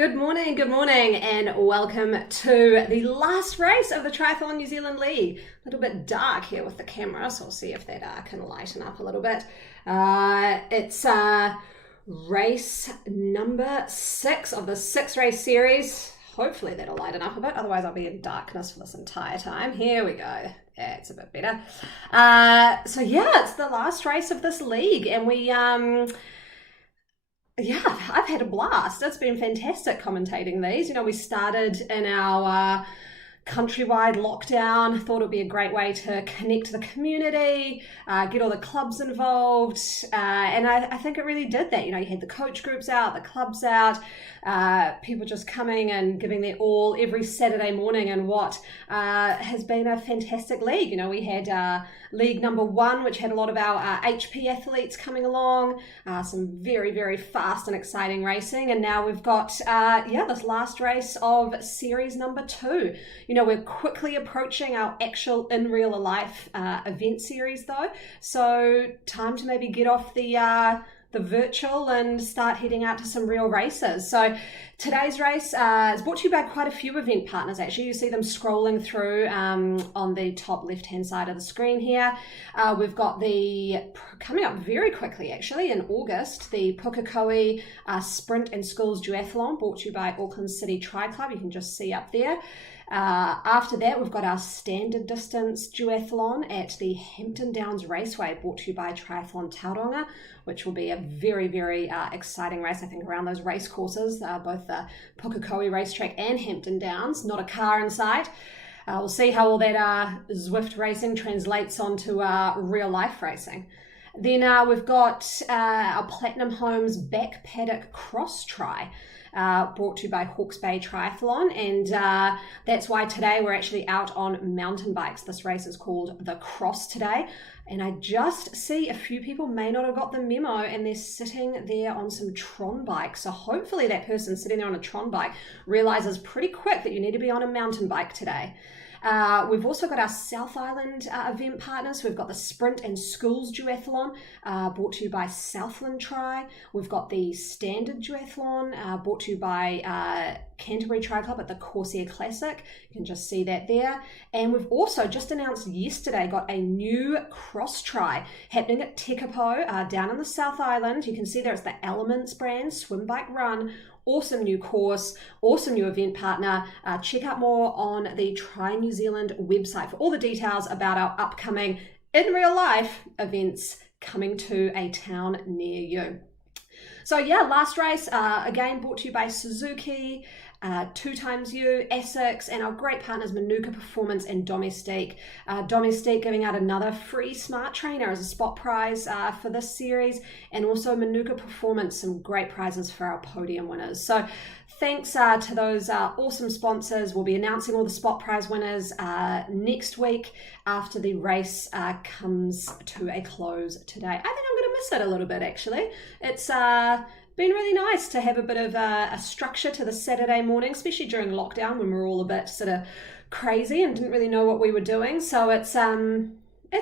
Good morning, and welcome to the last race of the Triathlon New Zealand League. A little bit dark here with the camera, so I'll see if that can lighten up a little bit. It's race number 6 of the 6-race series. Hopefully that'll lighten up a bit, otherwise I'll be in darkness for this entire time. Here we go. Yeah, it's a bit better. So yeah, it's the last race of this league, and I've had a blast. It's been fantastic commentating these. You know, we started in our countrywide lockdown. Thought it would be a great way to connect to the community, get all the clubs involved, and I think it really did that. You know, you had the coach groups out, the clubs out, people just coming and giving their all every Saturday morning in what has been a fantastic league. You know, we had league number 1, which had a lot of our HP athletes coming along, some very, very fast and exciting racing, and now we've got this last race of series number 2. You know, we're quickly approaching our actual in real life event series though, so time to maybe get off the virtual and start heading out to some real races. So today's race is brought to you by quite a few event partners actually. You see them scrolling through on the top left hand side of the screen here. We've got coming up very quickly actually in August, the Pukekohe Sprint and Schools Duathlon, brought to you by Auckland City Tri Club. You can just see up there. After that, we've got our standard distance duathlon at the Hampton Downs Raceway, brought to you by Triathlon Tauranga, which will be a very, very exciting race, I think, around those race courses, both the Pukekohe racetrack and Hampton Downs. Not a car in sight. We'll see how all that Zwift racing translates onto real life racing. Then we've got our Platinum Homes Back Paddock Cross Tri, brought to you by Hawke's Bay Triathlon, and that's why today we're actually out on mountain bikes. This race is called the Cross today, and I just see a few people may not have got the memo and they're sitting there on some Tron bikes. So hopefully that person sitting there on a Tron bike realizes pretty quick that you need to be on a mountain bike today. We've also got our South Island event partners. We've got the Sprint and Schools Duathlon, brought to you by Southland Tri. We've got the Standard Duathlon, brought to you by Canterbury Tri Club at the Corsair Classic. You can just see that there. And we've also just announced yesterday got a new cross tri happening at Tekapo down in the South Island. You can see there it's the Elements brand, swim, bike, run. Awesome new course, awesome new event partner. Check out more on the Tri New Zealand website for all the details about our upcoming in real life events coming to a town near you. So yeah, last race, again brought to you by Suzuki, 2XU, Essex, and our great partners Manuka Performance and Domestique. Domestique giving out another free smart trainer as a spot prize for this series, and also Manuka Performance, some great prizes for our podium winners. So thanks to those awesome sponsors. We'll be announcing all the spot prize winners next week after the race comes to a close today. I think I'm going to miss it a little bit actually. It's been really nice to have a bit of a structure to the Saturday morning, especially during lockdown when we were all a bit sort of crazy and didn't really know what we were doing. So it's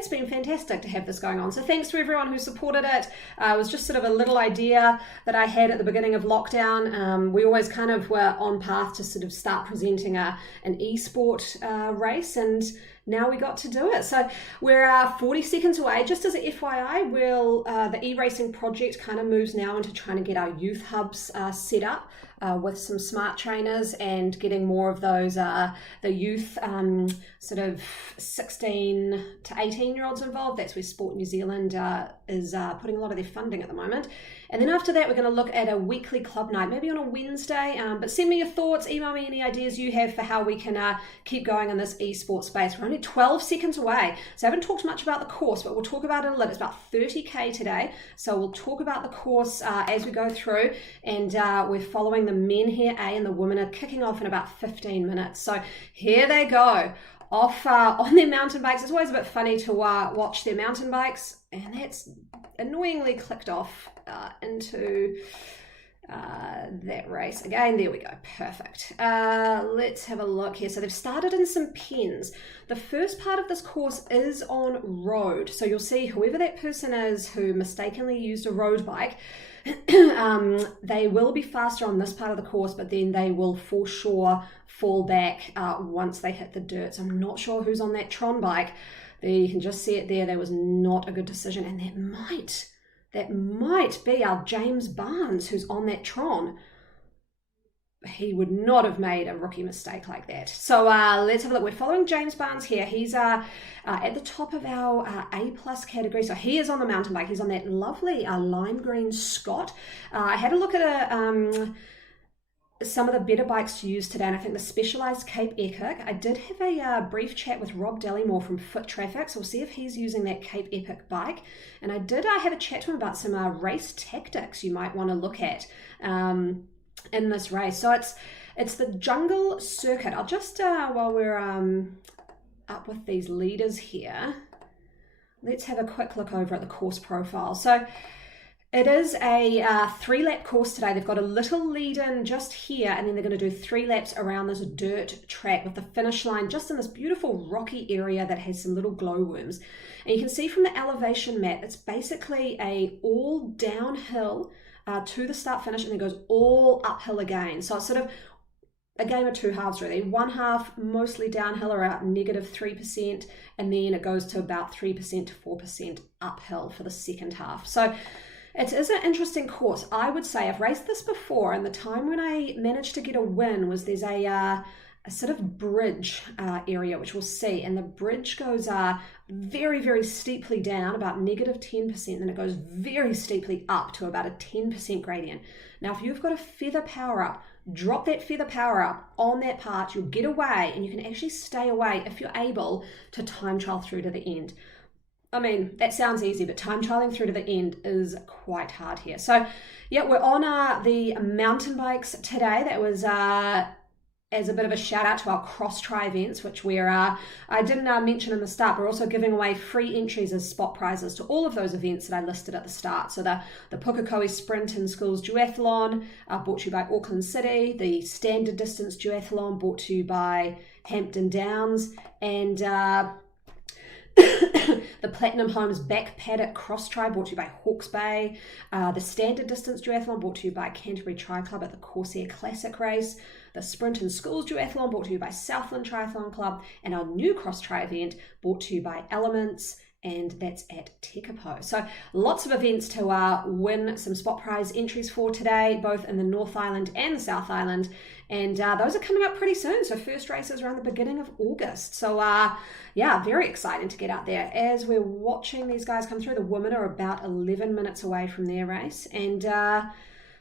been fantastic to have this going on. So thanks to everyone who supported it. It was just sort of a little idea that I had at the beginning of lockdown. We always kind of were on path to sort of start presenting an e-sport race, and now we got to do it. So we're 40 seconds away. Just as an FYI, the e-racing project kind of moves now into trying to get our youth hubs set up with some smart trainers and getting more of those, the youth sort of 16 to 18-year-olds involved. That's where Sport New Zealand is putting a lot of their funding at the moment. And then after that, we're going to look at a weekly club night, maybe on a Wednesday. But send me your thoughts, email me any ideas you have for how we can keep going in this esports space. We're only 12 seconds away. So I haven't talked much about the course, but we'll talk about it a little. It's about 30K today. So we'll talk about the course as we go through. And we're following the men here, A, and the women are kicking off in about 15 minutes. So here they go. Off on their mountain bikes. It's always a bit funny to watch their mountain bikes, and that's annoyingly clicked off into that race again. There we go. Perfect. Let's have a look here. So they've started in some pens. The first part of this course is on road. So you'll see whoever that person is who mistakenly used a road bike, they will be faster on this part of the course, but then they will for sure fall back once they hit the dirt. So I'm not sure who's on that Tron bike. There, you can just see it there. That was not a good decision, and that might be our James Barnes who's on that Tron. He would not have made a rookie mistake like that. So let's have a look. We're following James Barnes here. He's at the top of our A+ category. So he is on the mountain bike. He's on that lovely lime green Scott. I had a look at some of the better bikes to use today, and I think the Specialized Cape Epic. I did have a brief chat with Rob Dellymore from Fit Traffic, so we'll see if he's using that Cape Epic bike. And I did have a chat to him about some race tactics you might want to look at in this race. So it's the jungle circuit. I'll just while we're up with these leaders here, let's have a quick look over at the course profile. So it is a 3-lap course today. They've got a little lead in just here, and then they're going to do 3 laps around this dirt track with the finish line just in this beautiful rocky area that has some little glowworms. And you can see from the elevation map, it's basically a all downhill to the start finish, and then goes all uphill again. So it's sort of a game of two halves really. One half mostly downhill around -3%, and then it goes to about 3% to 4% uphill for the second half. So it is an interesting course. I would say I've raced this before, and the time when I managed to get a win was there's a sort of bridge area, which we'll see, and the bridge goes very, very steeply down, about -10%, then it goes very steeply up to about a 10% gradient. Now, if you've got a feather power up, drop that feather power up on that part, you'll get away, and you can actually stay away if you're able to time trial through to the end. I mean, that sounds easy, but time trialing through to the end is quite hard here. So, yeah, we're on the mountain bikes today. That was as a bit of a shout out to our cross-tri events, which we're, I didn't mention in the start, we're also giving away free entries as spot prizes to all of those events that I listed at the start. So the Pukekohe Sprint and Schools Duathlon, brought to you by Auckland City, the Standard Distance Duathlon, brought to you by Hampton Downs, and the Platinum Homes Back Paddock Cross Tri, brought to you by Hawke's Bay. The Standard Distance Duathlon, brought to you by Canterbury Tri Club at the Corsair Classic Race. The Sprint and Schools Duathlon, brought to you by Southland Triathlon Club. And our new Cross Tri event, brought to you by Elements, and that's at Tekapo. So lots of events to win some spot prize entries for today, both in the North Island and the South Island. And those are coming up pretty soon. So first races around the beginning of August. So yeah, very exciting to get out there. As we're watching these guys come through, the women are about 11 minutes away from their race. And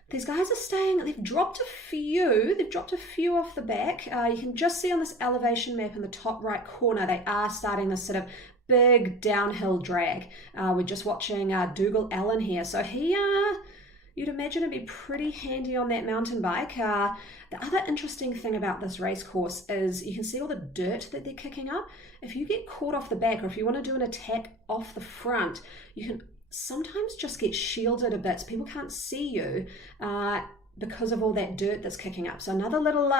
these guys are staying, they've dropped a few off the back. You can just see on this elevation map in the top right corner, they are starting this sort of big downhill drag. We're just watching Dougal Allen here. So he, you'd imagine it'd be pretty handy on that mountain bike. The other interesting thing about this race course is you can see all the dirt that they're kicking up. If you get caught off the back, or if you want to do an attack off the front, you can sometimes just get shielded a bit so people can't see you because of all that dirt that's kicking up. So another little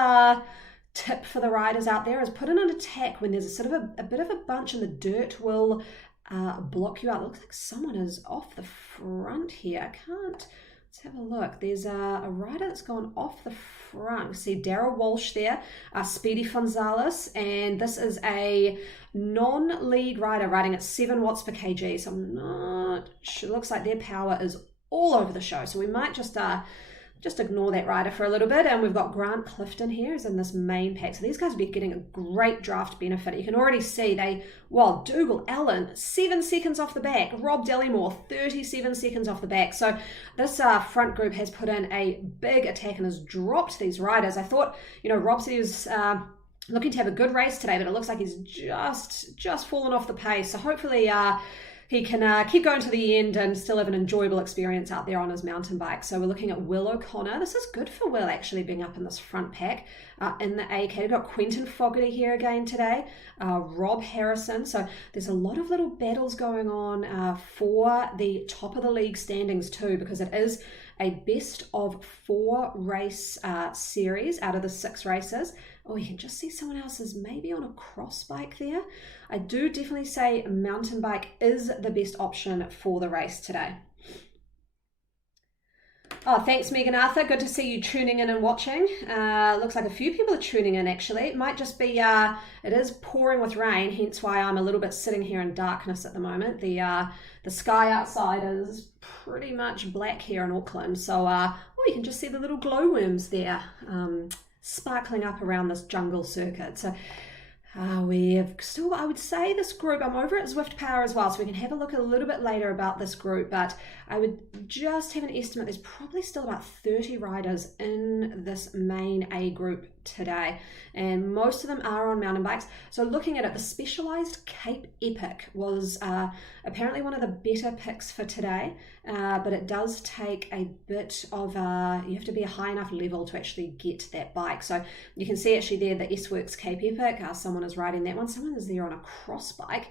tip for the riders out there is put in an attack when there's a sort of a bit of a bunch, and the dirt will block you out. It looks like someone is off the front here. I can't. Let's have a look. There's a rider that's gone off the front. See Daryl Walsh there, Speedy Fonzales, and this is a non-lead rider riding at 7 watts per kg. So I'm not sure. It looks like their power is all over the show. So we might just ignore that rider for a little bit. And we've got Grant Clifton here is in this main pack. So these guys will be getting a great draft benefit. You can already see Dougal Allen, 7 seconds off the back. Rob Dellymore, 37 seconds off the back. So this front group has put in a big attack and has dropped these riders. I thought, Rob said he was looking to have a good race today, but it looks like he's just fallen off the pace. So hopefully he can keep going to the end and still have an enjoyable experience out there on his mountain bike. So we're looking at Will O'Connor. This is good for Will actually being up in this front pack in the AK. We've got Quentin Fogarty here again today, Rob Harrison. So there's a lot of little battles going on for the top of the league standings too, because it is a best of 4 race series out of the 6 races. Oh, you can just see someone else is maybe on a cross bike there. I do definitely say mountain bike is the best option for the race today. Oh, thanks, Megan Arthur. Good to see you tuning in and watching. Looks like a few people are tuning in, actually. It might just be, it is pouring with rain, hence why I'm a little bit sitting here in darkness at the moment. The sky outside is pretty much black here in Auckland. So, oh, you can just see the little glowworms there sparkling up around this jungle circuit. So, we have still, I would say, this group, I'm over at Zwift Power as well, so we can have a look a little bit later about this group, but I would just have an estimate there's probably still about 30 riders in this main A group today, and most of them are on mountain bikes. So looking at it, the Specialized Cape Epic was apparently one of the better picks for today, but it does take a bit of, you have to be a high enough level to actually get that bike. So you can see actually there the S-Works Cape Epic, someone is riding that one, someone is there on a cross bike.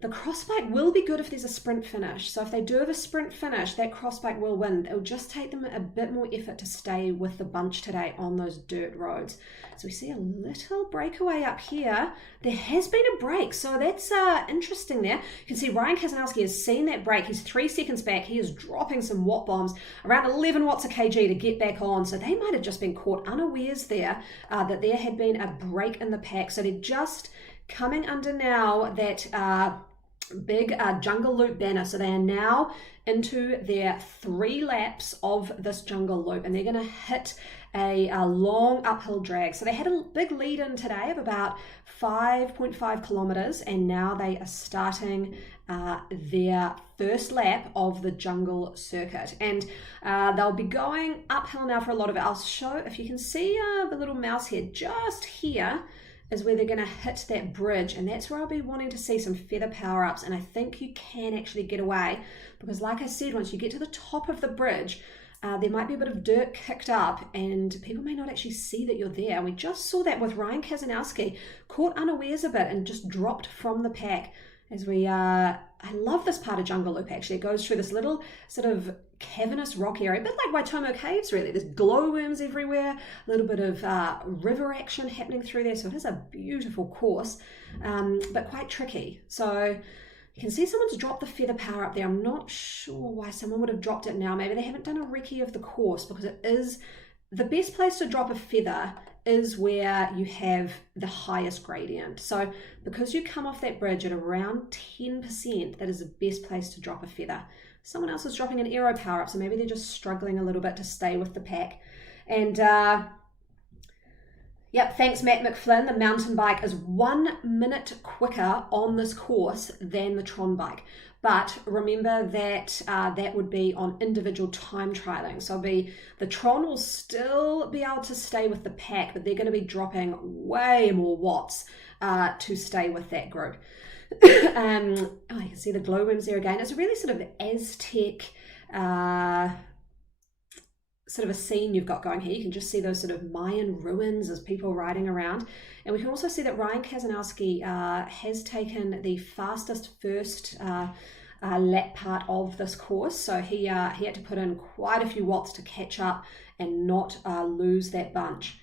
The cross bike will be good if there's a sprint finish. So if they do have a sprint finish, that cross bike will win. It'll just take them a bit more effort to stay with the bunch today on those dirt roads. So we see a little breakaway up here. There has been a break, so that's interesting there. You can see Ryan Kazanowski has seen that break. He's 3 seconds back. He is dropping some watt bombs, around 11 watts a kg to get back on. So they might have just been caught unawares there, that there had been a break in the pack. So they're just coming under now that big jungle loop banner. So they are now into their 3 laps of this jungle loop, and they're going to hit a long uphill drag. So they had a big lead in today of about 5.5 kilometers, and now they are starting their first lap of the jungle circuit, and they'll be going uphill now for a lot of it. I'll show if you can see the little mouse head just here is where they're going to hit that bridge, and that's where I'll be wanting to see some feather power-ups, and I think you can actually get away, because like I said, once you get to the top of the bridge, there might be a bit of dirt kicked up, and people may not actually see that you're there. And we just saw that with Ryan Kazanowski, caught unawares a bit and just dropped from the pack. As we, I love this part of Jungle Loop actually. It goes through this little sort of cavernous rock area, a bit like Waitomo Caves really. There's glowworms everywhere, a little bit of river action happening through there. So it is a beautiful course, but quite tricky. So you can see someone's dropped the feather power up there. I'm not sure why someone would have dropped it now. Maybe they haven't done a recce of the course, because it is the best place to drop a feather is where you have the highest gradient. So because you come off that bridge at around 10%, that is the best place to drop a feather. Someone else is dropping an aero power up, so maybe they're just struggling a little bit to stay with the pack. And yep, thanks Matt McFlynn. The mountain bike is 1 minute quicker on this course than the Tron bike. But remember that that would be on individual time trialing. So the Tron will still be able to stay with the pack, but they're going to be dropping way more watts to stay with that group. Oh, you can see the glowworms there again. It's a really sort of Aztec sort of a scene you've got going here. You can just see those sort of Mayan ruins as people riding around. And we can also see that Ryan Kazanowski has taken the fastest first lap part of this course. So he had to put in quite a few watts to catch up and not lose that bunch.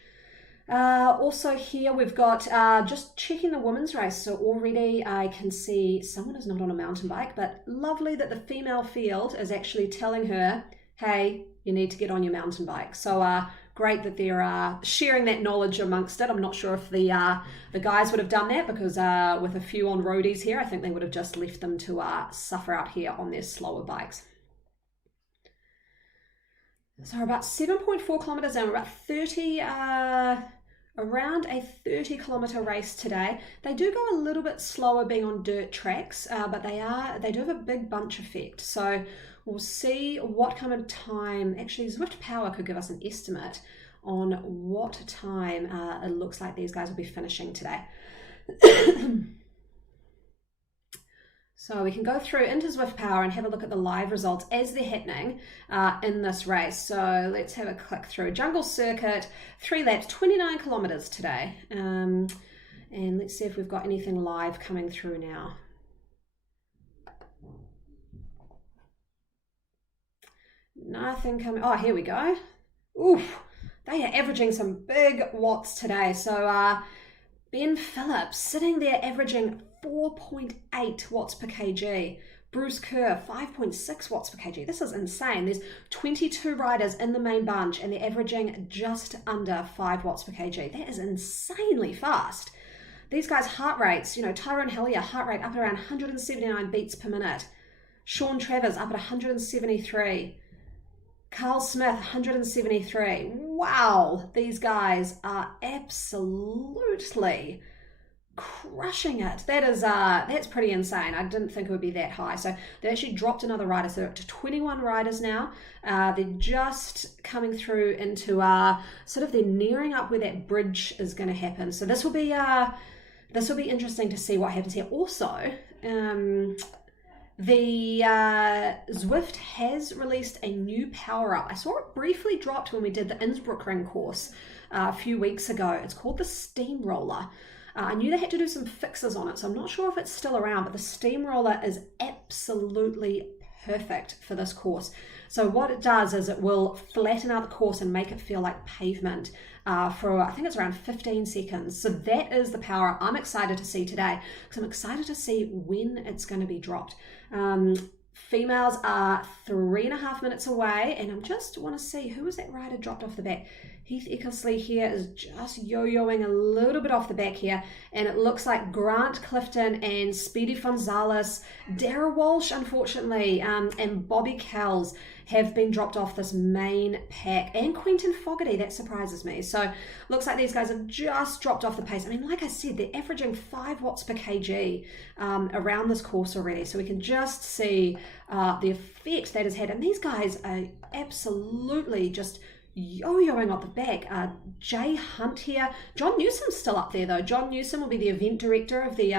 Also here we've got just checking the women's race. So already I can see someone is not on a mountain bike, but lovely that the female field is actually telling her, hey, you need to get on your mountain bike. So great that they're sharing that knowledge amongst it. I'm not sure if the guys would have done that, because with a few on roadies here, I think they would have just left them to suffer out here on their slower bikes. So we're about 7.4 kilometers in, we're about 30, around a 30 kilometer race today. They do go a little bit slower being on dirt tracks, but they do have a big bunch effect. So we'll see what kind of time, actually Zwift Power could give us an estimate on what time it looks like these guys will be finishing today. So we can go through into Zwift Power and have a look at the live results as they're happening in this race. So let's have a click through. Jungle Circuit, 3 laps, 29 kilometers today. And let's see if we've got anything live coming through now. Nothing coming. Oh, here we go. Oof, they are averaging some big watts today. So Ben Phillips sitting there averaging 4.8 watts per kg. Bruce Kerr, 5.6 watts per kg. This is insane. There's 22 riders in the main bunch and they're averaging just under 5 watts per kg. That is insanely fast. These guys' heart rates, Tyrone Hillier, heart rate up at around 179 beats per minute. Sean Travers up at 173. Carl Smith, 173. Wow, these guys are absolutely crushing it. That's pretty insane. I didn't think it would be that high. So they actually dropped another rider, so they're up to 21 riders now. They're just coming through into they're nearing up where that bridge is going to happen. So this will be interesting to see what happens here. Also, the Zwift has released a new power-up. I saw it briefly dropped when we did the Innsbruck Ring course a few weeks ago. It's called the Steamroller. I knew they had to do some fixes on it, so I'm not sure if it's still around, but the Steamroller is absolutely perfect for this course. So what it does is it will flatten out the course and make it feel like pavement for, I think it's around 15 seconds. So that is the power I'm excited to see today, because I'm excited to see when it's going to be dropped. Females are 3.5 minutes away, and I just want to see, who was that rider dropped off the back? Heath Eckersley here is just yo-yoing a little bit off the back here, and it looks like Grant Clifton and Speedy Gonzalez, Dara Walsh, unfortunately, and Bobby Kells have been dropped off this main pack, and Quentin Fogarty, that surprises me. So looks like these guys have just dropped off the pace. I mean, like I said, they're averaging 5 watts per kg around this course already, so we can just see the effect that has had, and these guys are absolutely just yo-yoing off the back. Jay Hunt here. John Newsom's still up there though. John Newsom will be the event director of the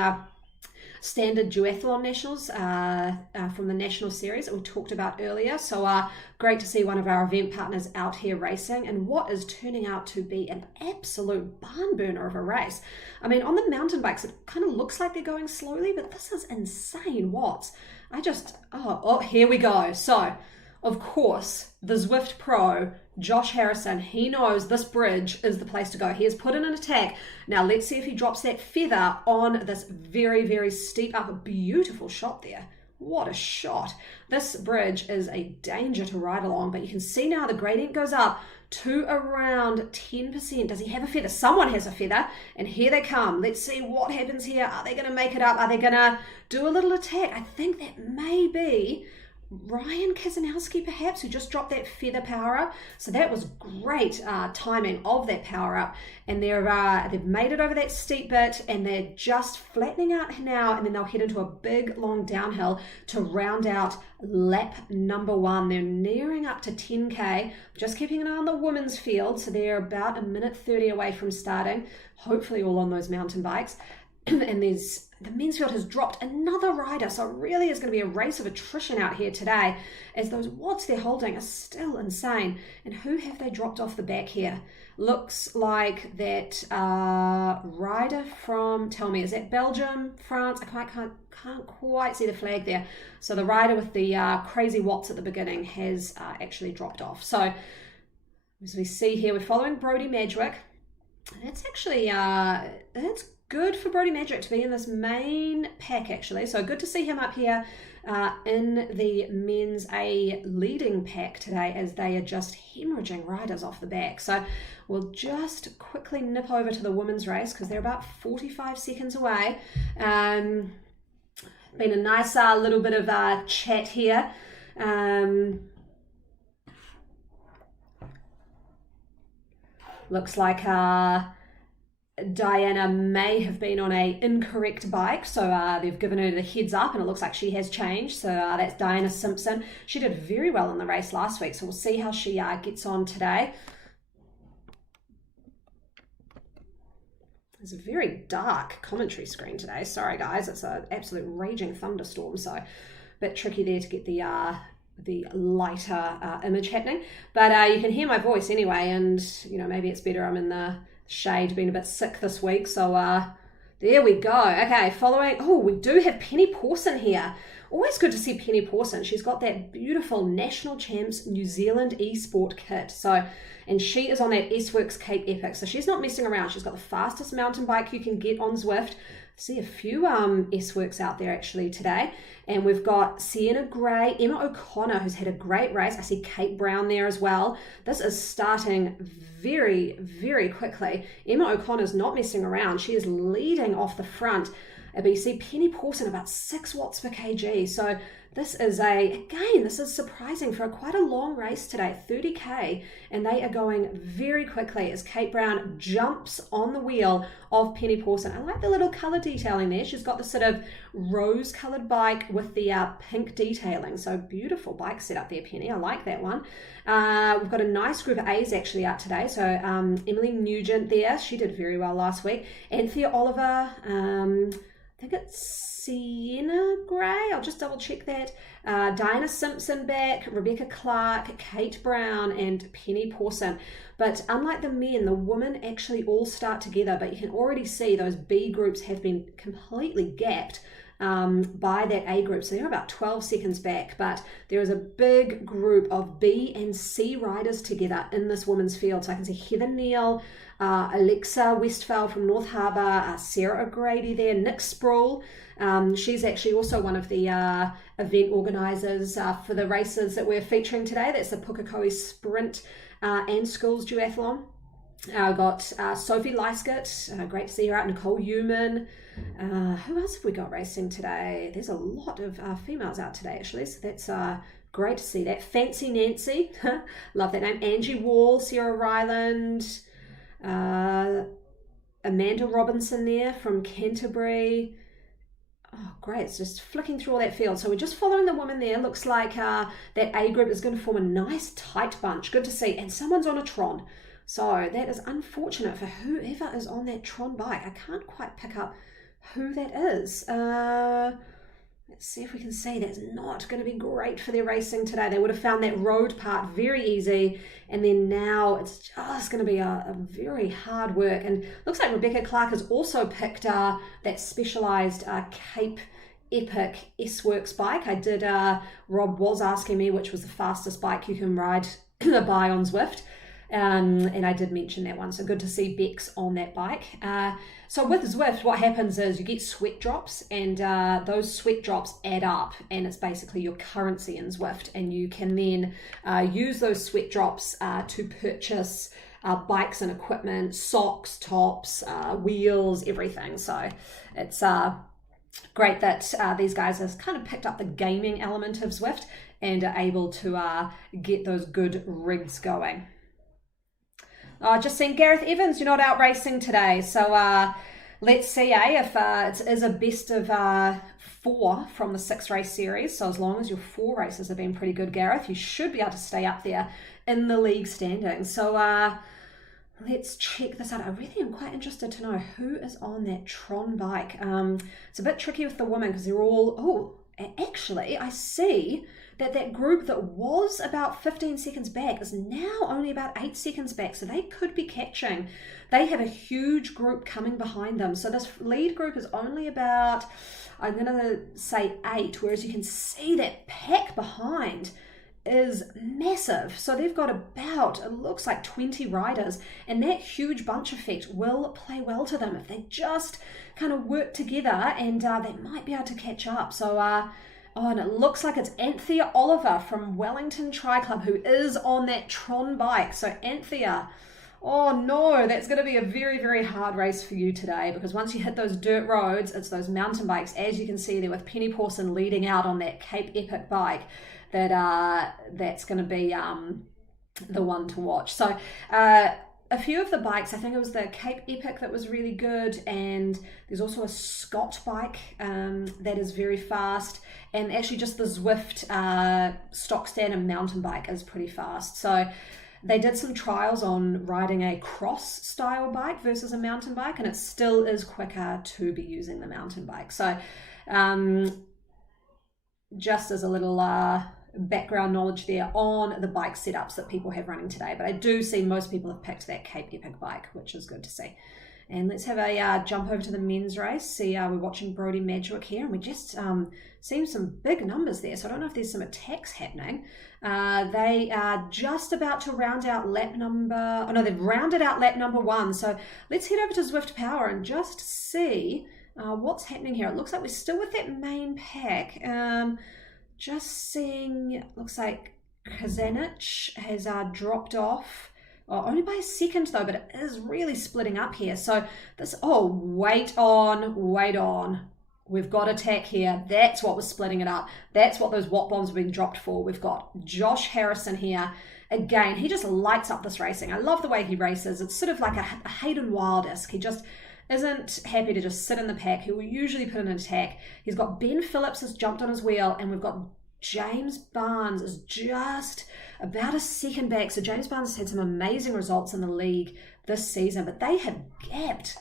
Standard Duathlon Nationals from the National Series that we talked about earlier. So great to see one of our event partners out here racing, and what is turning out to be an absolute barn burner of a race. I mean, on the mountain bikes, it kind of looks like they're going slowly, but this is insane watts. Here we go. So, of course, the Zwift Pro, Josh Harrison, he knows this bridge is the place to go. He has put in an attack. Now let's see if he drops that feather on this very, very steep up. Beautiful shot there. What a shot. This bridge is a danger to ride along, but you can see now the gradient goes up to around 10%. Does he have a feather? Someone has a feather, and here they come. Let's see what happens here. Are they going to make it up? Are they going to do a little attack? I think that may be Ryan Kazanowski, perhaps, who just dropped that feather power up. So that was great timing of that power up, and they've made it over that steep bit, and they're just flattening out now, and then they'll head into a big long downhill to round out lap number 1. They're nearing up to 10k. Just keeping an eye on the women's field, so they're about 1:30 away from starting, hopefully all on those mountain bikes. And the men's field has dropped another rider, so it really is going to be a race of attrition out here today, as those watts they're holding are still insane. And who have they dropped off the back here? Looks like that rider from, tell me, is that Belgium, France? I can't quite see the flag there. So the rider with the crazy watts at the beginning has actually dropped off. So as we see here, we're following Brody Madgwick. That's actually that's good for Brody Madgwick to be in this main pack, actually. So good to see him up here in the men's A leading pack today, as they are just hemorrhaging riders off the back. So we'll just quickly nip over to the women's race, because they're about 45 seconds away. Been a nice little bit of chat here. Looks like Diana may have been on a incorrect bike, so they've given her the heads up, and it looks like she has changed. So that's Diana Simpson. She did very well in the race last week, so we'll see how she gets on today. It's a very dark commentary screen today. Sorry guys, it's an absolute raging thunderstorm, so a bit tricky there to get the lighter image happening. But you can hear my voice anyway, and maybe it's better I'm in the shade, been a bit sick this week. So there we go. Okay, following, we do have Penny Pawson here. always good to see Penny Pawson. She's got that beautiful National Champs New Zealand eSport kit. So, and she is on that S-Works Cape Epic. So she's not messing around. She's got the fastest mountain bike you can get on Zwift. I see a few S-Works out there actually today. And we've got Sienna Gray, Emma O'Connor, who's had a great race. I see Kate Brown there as well. This is starting very, very quickly. Emma O'Connor's not messing around. She is leading off the front. But you see Penny Pawson about 6 watts per kg. So this is this is surprising for quite a long race today, 30k, and they are going very quickly as Kate Brown jumps on the wheel of Penny Pawson. I like the little color detailing there. She's got the sort of rose-colored bike with the pink detailing. So beautiful bike setup there, Penny. I like that one. We've got a nice group of A's actually out today. So Emily Nugent there. She did very well last week. Anthea Oliver. I think it's Sienna Gray. I'll just double check that. Diana Simpson back, Rebecca Clark, Kate Brown, and Penny Pawson. But unlike the men, the women actually all start together, but you can already see those B groups have been completely gapped by that A group. So they're about 12 seconds back, but there is a big group of B and C riders together in this women's field. So I can see Heather Neal, Alexa Westphal from North Harbour, Sarah O'Grady there, Nick Sproul. She's actually also one of the event organisers for the races that we're featuring today. That's the Pukekohe Sprint and Schools Duathlon. Got Sophie Lyskett, great to see her out, Nicole Human. Who else have we got racing today? There's a lot of females out today actually, so that's great to see that. Fancy Nancy, love that name. Angie Wall, Sarah Ryland, Amanda Robinson there from Canterbury. Oh, great. It's just flicking through all that field. So we're just following the woman there. Looks like that A group is going to form a nice tight bunch. Good to see. And someone's on a Tron. So that is unfortunate for whoever is on that Tron bike. I can't quite pick up who that is. Let's see if we can see. That's not going to be great for their racing today. They would have found that road part very easy, and then now it's just going to be a very hard work. And looks like Rebecca Clark has also picked that specialised Cape Epic S-Works bike. Rob was asking me which was the fastest bike you can ride by on Zwift. And I did mention that one, so good to see Bex on that bike. So with Zwift, what happens is you get sweat drops, and those sweat drops add up, and it's basically your currency in Zwift, and you can then use those sweat drops to purchase bikes and equipment, socks, tops, wheels, everything. So it's great that these guys have kind of picked up the gaming element of Zwift and are able to get those good rigs going. Just seen Gareth Evans, you're not out racing today. So let's see if it is a best of 4 from the 6 race series. So as long as your 4 races have been pretty good, Gareth, you should be able to stay up there in the league standings. So let's check this out. I really am quite interested to know who is on that Tron bike. It's a bit tricky with the women because they're all, actually, I see that group that was about 15 seconds back is now only about 8 seconds back, so they could be catching. They have a huge group coming behind them. So this lead group is only about, I'm going to say 8, whereas you can see that pack behind is massive. So they've got about, it looks like 20 riders, and that huge bunch effect will play well to them if they just kind of work together, and they might be able to catch up. So and it looks like it's Anthea Oliver from Wellington Tri Club who is on that Tron bike. So Anthea, oh no, that's going to be a very, very hard race for you today, because once you hit those dirt roads, it's those mountain bikes, as you can see there with Penny Pawson leading out on that Cape Epic bike, that's going to be the one to watch. So a few of the bikes, I think it was the Cape Epic that was really good, and there's also a Scott bike that is very fast, and actually just the Zwift stock stand and mountain bike is pretty fast. So they did some trials on riding a cross style bike versus a mountain bike, and it still is quicker to be using the mountain bike. So just as a little background knowledge there on the bike setups that people have running today, but I do see most people have picked that Cape Epic bike, which is good to see. And let's have a jump over to the men's race. See, we're watching Brody Madgwick here, and we just seeing some big numbers there. So I don't know if there's some attacks happening. They are just about to round out lap number... Oh no, they've rounded out lap number 1. So let's head over to Zwift Power and just see what's happening here. It looks like we're still with that main pack. Just seeing, looks like Kazanich has dropped off. Only by a second though, but it is really splitting up here. So this, wait on. We've got attack here. That's what was splitting it up. That's what those watt bombs have been dropped for. We've got Josh Harrison here. Again, he just lights up this racing. I love the way he races. It's sort of like a Hayden Wild-esque. He just isn't happy to just sit in the pack. He will usually put in an attack. He's got Ben Phillips has jumped on his wheel, and we've got James Barnes is just about a second back. So James Barnes has had some amazing results in the league this season, but they have gapped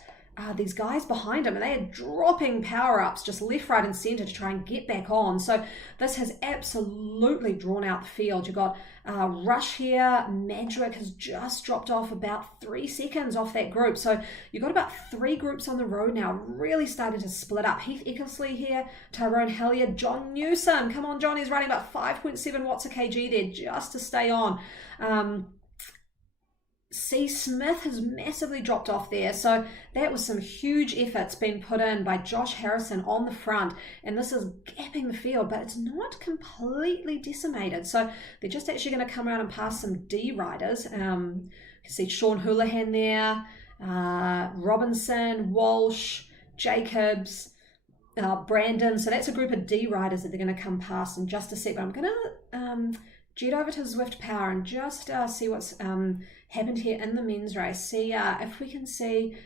these guys behind him, and they are dropping power-ups just left, right, and centre to try and get back on. So this has absolutely drawn out the field. You've got Rush here. Madgwick has just dropped off about 3 seconds off that group. So you've got about 3 groups on the road now, really starting to split up. Heath Eckersley here, Tyrone Hilliard, John Newsom. Come on, John, he's running about 5.7 watts a kg there just to stay on. C. Smith has massively dropped off there. So that was some huge efforts being put in by Josh Harrison on the front. And this is gapping the field, but it's not completely decimated. So they're just actually going to come around and pass some D riders. You can see Sean Houlihan there, Robinson, Walsh, Jacobs, Brandon. So that's a group of D riders that they're going to come past in just a sec. But I'm going to jet over to Zwift Power and just see what's happened here in the men's race. See if we can see.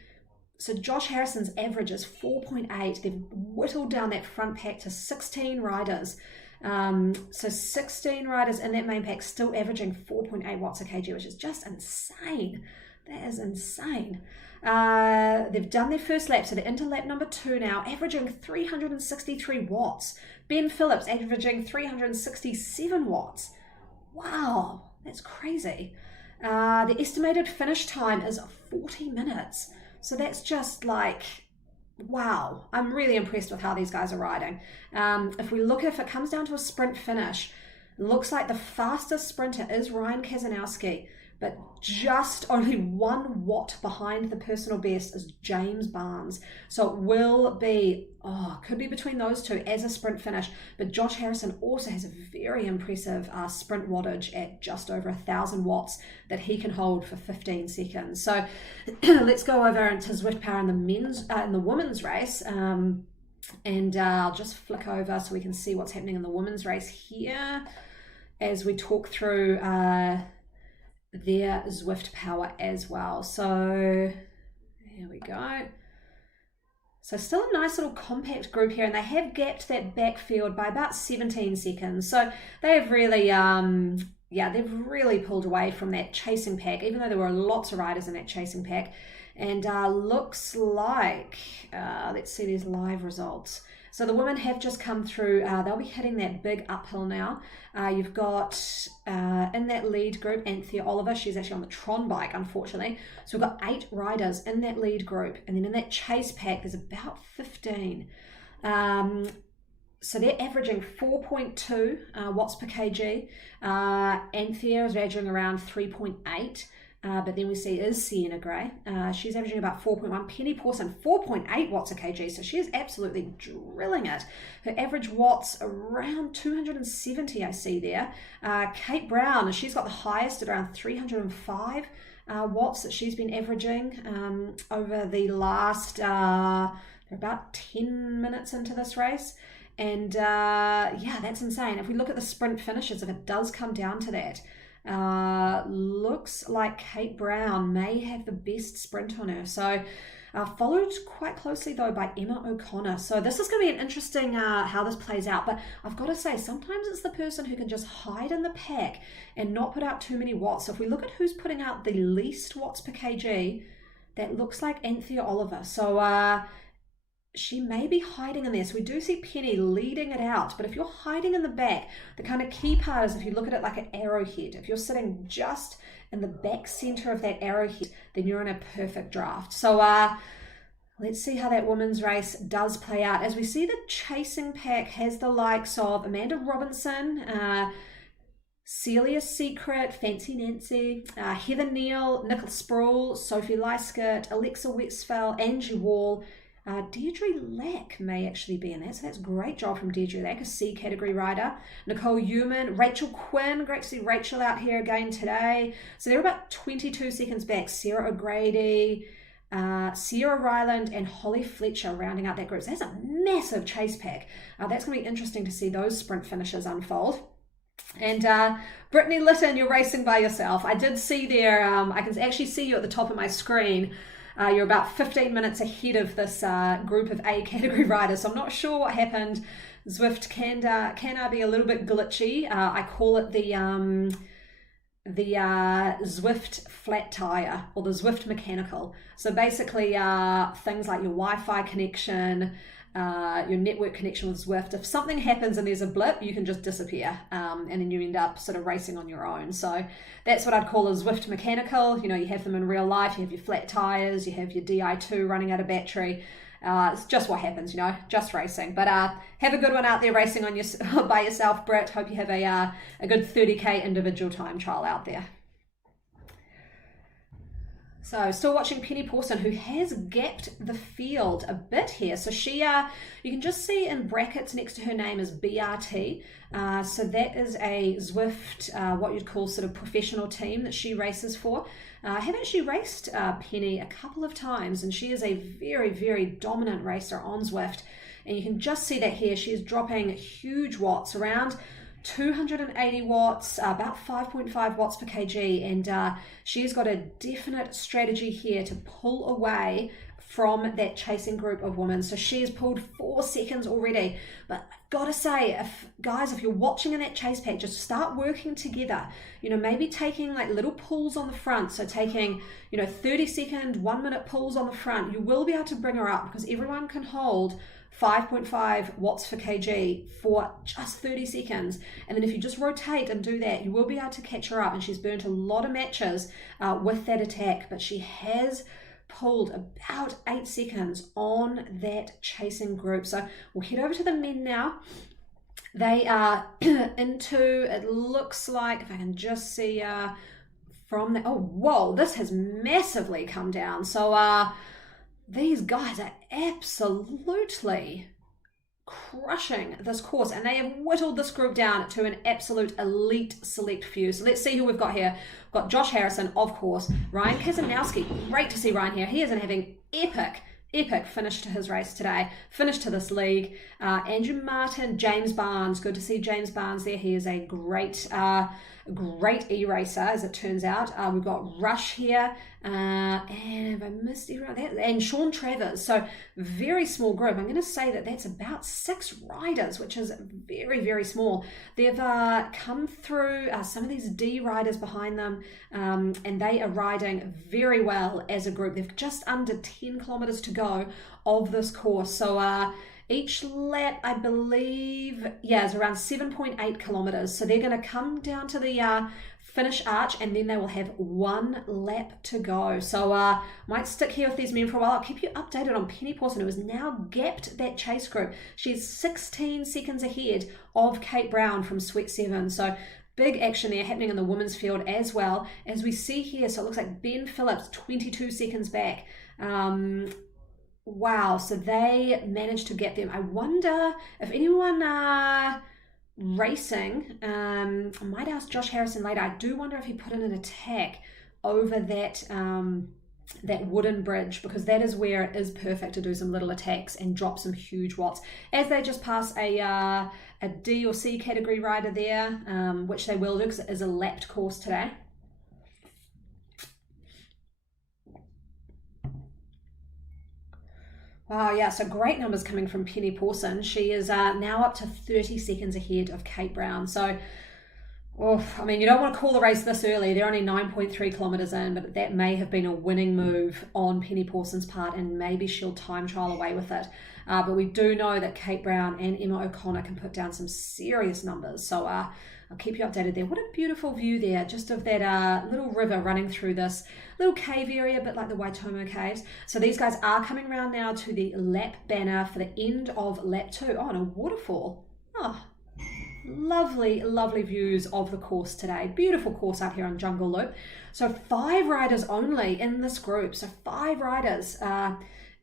So Josh Harrison's average is 4.8. They've whittled down that front pack to 16 riders. So 16 riders in that main pack, still averaging 4.8 watts a kg, which is just insane. That is insane. They've done their first lap, so they're into lap number 2 now, averaging 363 watts. Ben Phillips averaging 367 watts. Wow, that's crazy. The estimated finish time is 40 minutes. So that's just like, wow. I'm really impressed with how these guys are riding. If it comes down to a sprint finish, it looks like the fastest sprinter is Ryan Kazanowski, but just only 1 watt behind the personal best is James Barnes. So it will be, could be between those two as a sprint finish. But Josh Harrison also has a very impressive sprint wattage at just over 1,000 watts that he can hold for 15 seconds. So let's go over into Zwift Power in the women's race. And I'll just flick over so we can see what's happening in the women's race here as we talk through their Zwift Power as well. So here we go. So still a nice little compact group here, and they have gapped that backfield by about 17 seconds. So they have really, they've really pulled away from that chasing pack, even though there were lots of riders in that chasing pack. And looks like, let's see these live results. So the women have just come through. They'll be hitting that big uphill now. You've got in that lead group, Anthea Oliver. She's actually on the Tron bike, unfortunately. So we've got 8 riders in that lead group. And then in that chase pack, there's about 15. So they're averaging 4.2 watts per kg. Anthea is averaging around 3.8. But then we see is Sienna Gray. She's averaging about 4.1. Penny Pawson, 4.8 watts a kg. So she is absolutely drilling it. Her average watts around 270, I see there. Kate Brown, she's got the highest at around 305 watts that she's been averaging over the last, they're about 10 minutes into this race. And that's insane. If we look at the sprint finishes, if it does come down to that, looks like Kate Brown may have the best sprint on her. So followed quite closely though by Emma O'Connor. So this is going to be an interesting how this plays out. But I've got to say, sometimes it's the person who can just hide in the pack and not put out too many watts. So if we look at who's putting out the least watts per kg, that looks like Anthea Oliver. So she may be hiding in there. So we do see Penny leading it out. But if you're hiding in the back, the kind of key part is if you look at it like an arrowhead. If you're sitting just in the back center of that arrowhead, then you're in a perfect draft. So let's see how that women's race does play out. As we see, the chasing pack has the likes of Amanda Robinson, Celia Secret, Fancy Nancy, Heather Neal, Nicola Sproul, Sophie Lyskett, Alexa Westphal, Angie Wall, Deirdre Lack may actually be in that, so that's a great job from Deirdre Lack, a C category rider. Nicole Eumann, Rachel Quinn, great to see Rachel out here again today. So they're about 22 seconds back. Sarah O'Grady, Sierra Ryland, and Holly Fletcher rounding out that group. So that's a massive chase pack. That's going to be interesting to see those sprint finishes unfold. And Brittany Litton, you're racing by yourself. I did see there, I can actually see you at the top of my screen. You're about 15 minutes ahead of this group of A category riders, so I'm not sure what happened. Zwift can be a little bit glitchy. I call it the Zwift flat tire, or the Zwift mechanical. So basically things like your Wi-Fi connection, your network connection with Zwift, if something happens and there's a blip, you can just disappear, and then you end up sort of racing on your own. So that's what I'd call a Zwift mechanical. You know, you have them in real life, you have your flat tires, you have your Di2 running out of battery. It's just what happens, you know, just racing. But have a good one out there racing on your by yourself, Britt. Hope you have a good 30k individual time trial out there. So still watching Penny Pawson, who has gapped the field a bit here. So she, you can just see in brackets next to her name is BRT. So that is a Zwift, what you'd call sort of professional team that she races for. I have actually raced Penny a couple of times, and she is a very, very dominant racer on Zwift. And you can just see that here. She is dropping huge watts, around 280 watts, about 5.5 watts per kg, and she's got a definite strategy here to pull away from that chasing group of women. So she has pulled 4 seconds already, but I've got to say, if you're watching in that chase pack, just start working together. You know, maybe taking like little pulls on the front, so taking, you know, 30-second, 1-minute pulls on the front. You will be able to bring her up, because everyone can hold 5.5 watts per kg for just 30 seconds. And then if you just rotate and do that, you will be able to catch her up. And she's burnt a lot of matches with that attack, but she has pulled about 8 seconds on that chasing group. So we'll head over to the men now. They are into, it looks like, if I can just see from the, oh, whoa, this has massively come down. So these guys are absolutely crushing this course, and they have whittled this group down to an absolute elite select few. So let's see who we've got here. We've got Josh Harrison, of course, Ryan Kazanowski. Great to see Ryan here. He is having epic finish to his race today, finish to this league. Andrew Martin, James Barnes, good to see James Barnes there. He is a great e-racer, as it turns out. We've got Rush here, and have I missed everyone? And Sean Travers. So very small group. I'm going to say that that's about 6 riders, which is very, very small. They've come through some of these D riders behind them, and they are riding very well as a group. They've just under 10 kilometers to go of this course. So each lap, I believe, is around 7.8 kilometers. So they're going to come down to the finish arch, and then they will have 1 lap to go. So might stick here with these men for a while. I'll keep you updated on Penny Pawson, who has now gapped that chase group. She's 16 seconds ahead of Kate Brown from Sweat 7. So big action there happening in the women's field as well. As we see here, so it looks like Ben Phillips, 22 seconds back. Wow, so they managed to get them. I wonder if anyone racing, I might ask Josh Harrison later. I do wonder if he put in an attack over that that wooden bridge, because that is where it is perfect to do some little attacks and drop some huge watts. As they just pass a D or C category rider there, which they will do because it is a lapped course today. Wow, yeah, so great numbers coming from Penny Pawson. She is now up to 30 seconds ahead of Kate Brown. So, I mean, you don't want to call the race this early. They're only 9.3 kilometers in, but that may have been a winning move on Penny Pawson's part, and maybe she'll time trial away with it. But we do know that Kate Brown and Emma O'Connor can put down some serious numbers. So I'll keep you updated there. What a beautiful view there, just of that little river running through this little cave area, a bit like the Waitomo Caves. So these guys are coming around now to the lap banner for the end of lap 2. Oh, and a waterfall. Oh, lovely, lovely views of the course today. Beautiful course out here on Jungle Loop. So 5 riders only in this group. So 5 riders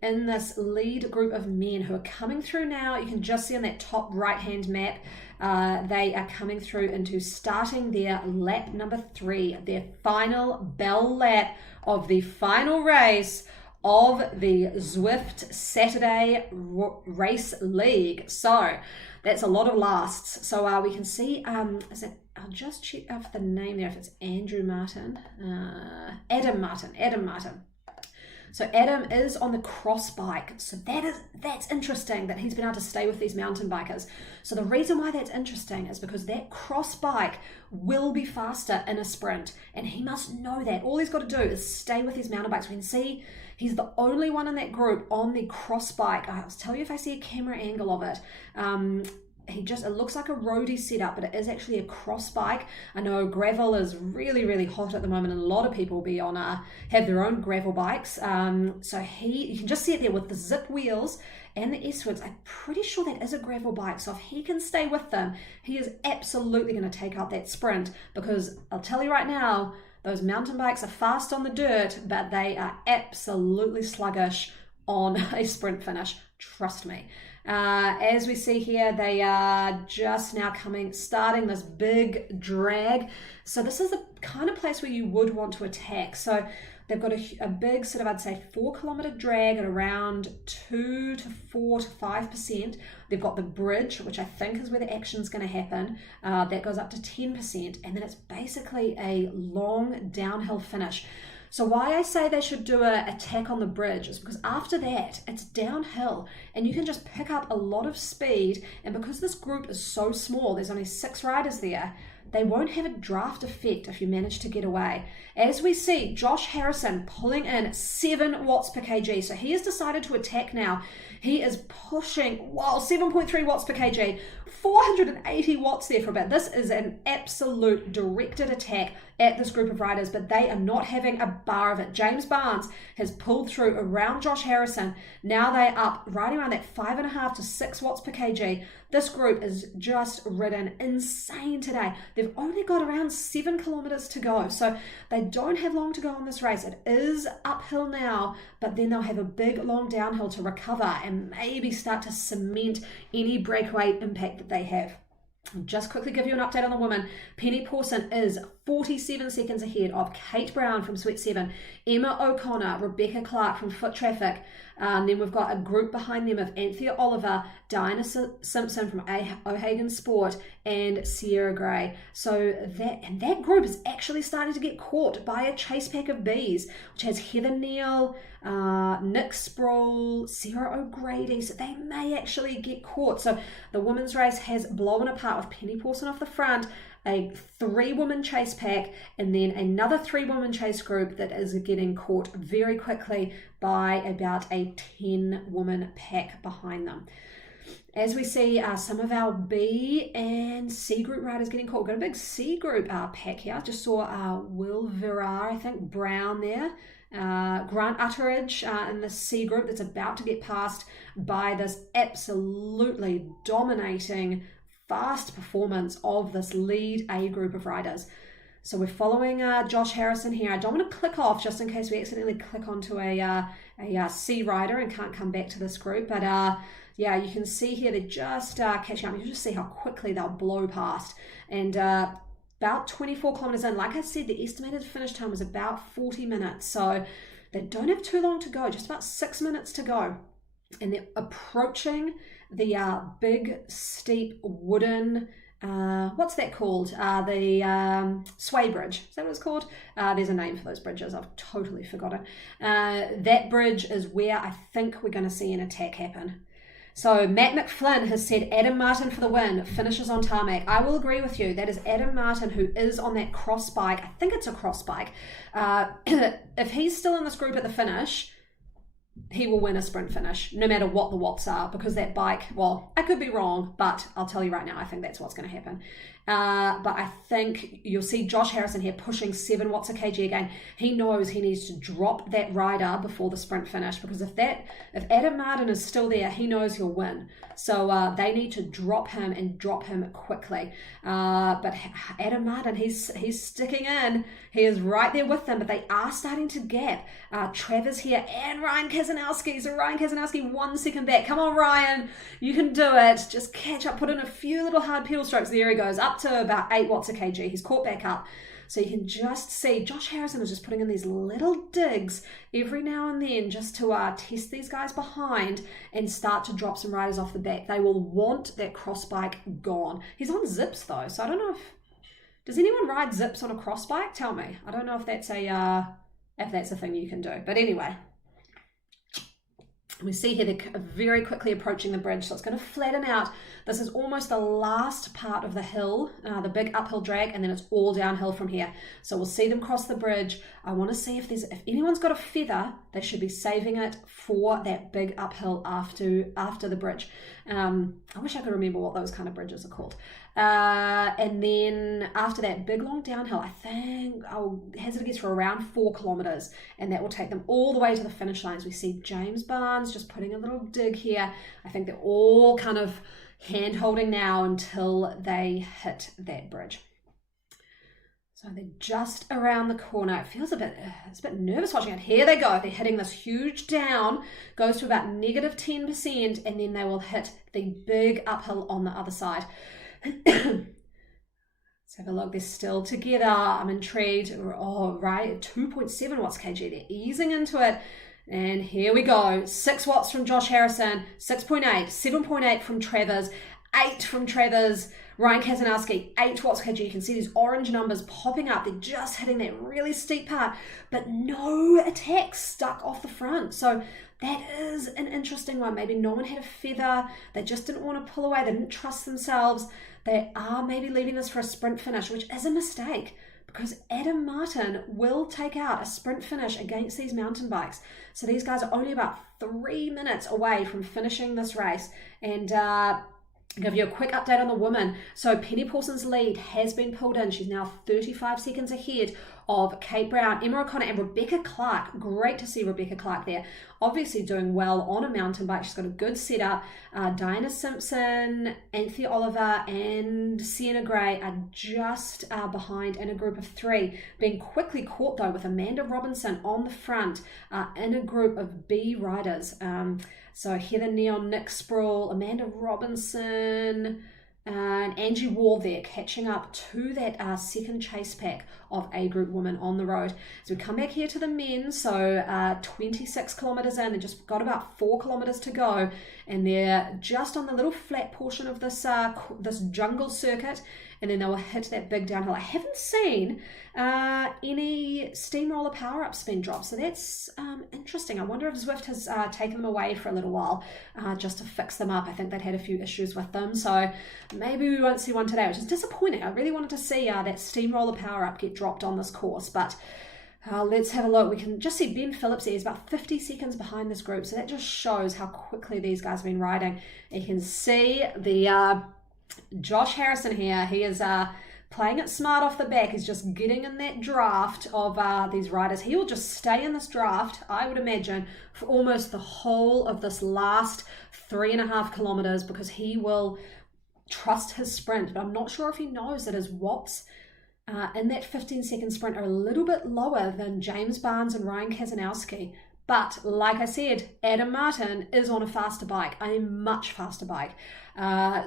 in this lead group of men who are coming through now. You can just see on that top right-hand map, they are coming through into starting their lap number 3, their final bell lap of the final race of the Zwift Saturday Race League. So that's a lot of lasts. So we can see, is it, I'll just check off the name there if it's Andrew Martin. Adam Martin. So Adam is on the cross bike. So that's interesting that he's been able to stay with these mountain bikers. So the reason why that's interesting is because that cross bike will be faster in a sprint, and he must know that. All he's got to do is stay with his mountain bikes. We can see he's the only one in that group on the cross bike. I'll tell you if I see a camera angle of it. It looks like a roadie setup, but it is actually a cross bike. I know gravel is really, really hot at the moment, and a lot of people will be have their own gravel bikes. So you can just see it there with the zip wheels and the S-Works. I'm pretty sure that is a gravel bike. So if he can stay with them, he is absolutely going to take out that sprint, because I'll tell you right now, those mountain bikes are fast on the dirt, but they are absolutely sluggish on a sprint finish. Trust me. As we see here, they are just now starting this big drag. So this is the kind of place where you would want to attack. So they've got a big sort of, I'd say, 4 kilometer drag at around 2 to 4 to 5%. They've got the bridge, which I think is where the action's going to happen. That goes up to 10%. And then it's basically a long downhill finish. So why I say they should do an attack on the bridge is because after that, it's downhill and you can just pick up a lot of speed. And because this group is so small, there's only 6 riders there, they won't have a draft effect if you manage to get away. As we see, Josh Harrison pulling in 7 watts per kg. So he has decided to attack now. He is pushing, 7.3 watts per kg, 480 watts there for a bit. This is an absolute directed attack at this group of riders, but they are not having a bar of it. James Barnes has pulled through around Josh Harrison. Now they're up riding around that 5.5 to 6 watts per kg. This group is just ridden insane today. They've only got around 7 kilometers to go, so they don't have long to go on this race. It is uphill now, but then they'll have a big long downhill to recover and maybe start to cement any breakaway impact that they have. I'll just quickly give you an update on the women. Penny Pawson is 47 seconds ahead of Kate Brown from Sweat 7, Emma O'Connor, Rebecca Clark from Foot Traffic. Then we've got a group behind them of Anthea Oliver, Diana Simpson from O'Hagan Sport, and Sierra Gray. So that group is actually starting to get caught by a chase pack of bees, which has Heather Neal, Nick Sproul, Sarah O'Grady. So they may actually get caught. So the women's race has blown apart with Penny Pawson off the front, a 3-woman chase pack, and then another 3-woman chase group that is getting caught very quickly by about a 10-woman pack behind them. As we see some of our B and C group riders getting caught. We've got a big C group pack here. I just saw Will Virar, I think, Brown there. Grant Utteridge in the C group that's about to get passed by this absolutely dominating fast performance of this lead A group of riders. So we're following Josh Harrison here. I don't want to click off just in case we accidentally click onto a C rider and can't come back to this group. But yeah, you can see here they're just catching up. You can just see how quickly they'll blow past. And about 24 kilometers in, like I said, the estimated finish time was about 40 minutes. So they don't have too long to go, just about 6 minutes to go. And they're approaching the big, steep wooden, what's that called? The sway bridge. Is that what it's called? There's a name for those bridges. I've totally forgotten. That bridge is where I think we're going to see an attack happen. So Matt McFlynn has said Adam Martin for the win, finishes on tarmac. I will agree with you. That is Adam Martin, who is on that cross bike. I think it's a cross bike. If he's still in this group at the finish, he will win a sprint finish, no matter what the watts are, because that bike, well, I could be wrong, but I'll tell you right now, I think that's what's going to happen. But I think you'll see Josh Harrison here pushing 7 watts a kg again. He knows he needs to drop that rider before the sprint finish, because if Adam Martin is still there, he knows he'll win. So they need to drop him and drop him quickly. But Adam Martin, he's sticking in. He is right there with them, but they are starting to gap. Trevor's here and Ryan Kazanowski. So Ryan Kazanowski 1 second back. Come on, Ryan. You can do it. Just catch up. Put in a few little hard pedal strokes. There he goes. Up to about 8 watts a kg. He's caught back up. So you can just see Josh Harrison is just putting in these little digs every now and then just to test these guys behind and start to drop some riders off the back. They will want that cross bike gone. He's on zips though, so I don't know if... Does anyone ride zips on a cross bike? Tell me. I don't know if that's a thing you can do. But anyway... We see here they're very quickly approaching the bridge, so it's going to flatten out. This is almost the last part of the hill, the big uphill drag, and then it's all downhill from here. So we'll see them cross the bridge. I want to see if anyone's got a feather, they should be saving it for that big uphill after the bridge. I wish I could remember what those kind of bridges are called. And then after that big long downhill, I think I'll hazard a guess for around 4 kilometers, and that will take them all the way to the finish lines. We see James Barnes just putting a little dig here. I think they're all kind of hand holding now until they hit that bridge. So they're just around the corner. It feels it's a bit nervous watching it. Here they go. They're hitting this huge down, goes to about negative 10%, and then they will hit the big uphill on the other side. Let's have a look. They're still together. I'm intrigued. Oh, right. 2.7 watts kg. They're easing into it. And here we go. 6 watts from Josh Harrison. 6.8. 7.8 from Trevor's. 8 from Trevor's. Ryan Kazanowski, 8 watts kg. You can see these orange numbers popping up. They're just hitting that really steep part, but no attacks stuck off the front. So that is an interesting one. Maybe no one had a feather. They just didn't want to pull away. They didn't trust themselves. They are maybe leaving this for a sprint finish, which is a mistake, because Adam Martin will take out a sprint finish against these mountain bikes. So these guys are only about 3 minutes away from finishing this race. And I'll give you a quick update on the women. So Penny Paulson's lead has been pulled in. She's now 35 seconds ahead of Kate Brown, Emma O'Connor, and Rebecca Clark. Great to see Rebecca Clark there. Obviously doing well on a mountain bike. She's got a good setup. Diana Simpson, Anthea Oliver, and Sienna Gray are just behind in a group of 3. Being quickly caught though with Amanda Robinson on the front in a group of B riders. So Heather Neon, Nick Sproul, Amanda Robinson, and Angie Wall there catching up to that second chase pack of A group women on the road. So we come back here to the men. So 26 kilometers in, they just got about 4 kilometers to go, and they're just on the little flat portion of this this jungle circuit, and then they will hit that big downhill. I haven't seen any steamroller power-up spin drops, so that's interesting. I wonder if Zwift has taken them away for a little while just to fix them up. I think they'd had a few issues with them, so maybe we won't see one today, which is disappointing. I really wanted to see that steamroller power-up get dropped on this course, but let's have a look. We can just see Ben Phillips here is about 50 seconds behind this group, so that just shows how quickly these guys have been riding. You can see the Josh Harrison here. He is playing it smart off the back. He's just getting in that draft of these riders. He will just stay in this draft, I would imagine, for almost the whole of this last 3.5 kilometers, because he will trust his sprint. But I'm not sure if he knows that his watts in that 15-second sprint are a little bit lower than James Barnes and Ryan Kazanowski. But like I said, Adam Martin is on a faster bike, a much faster bike.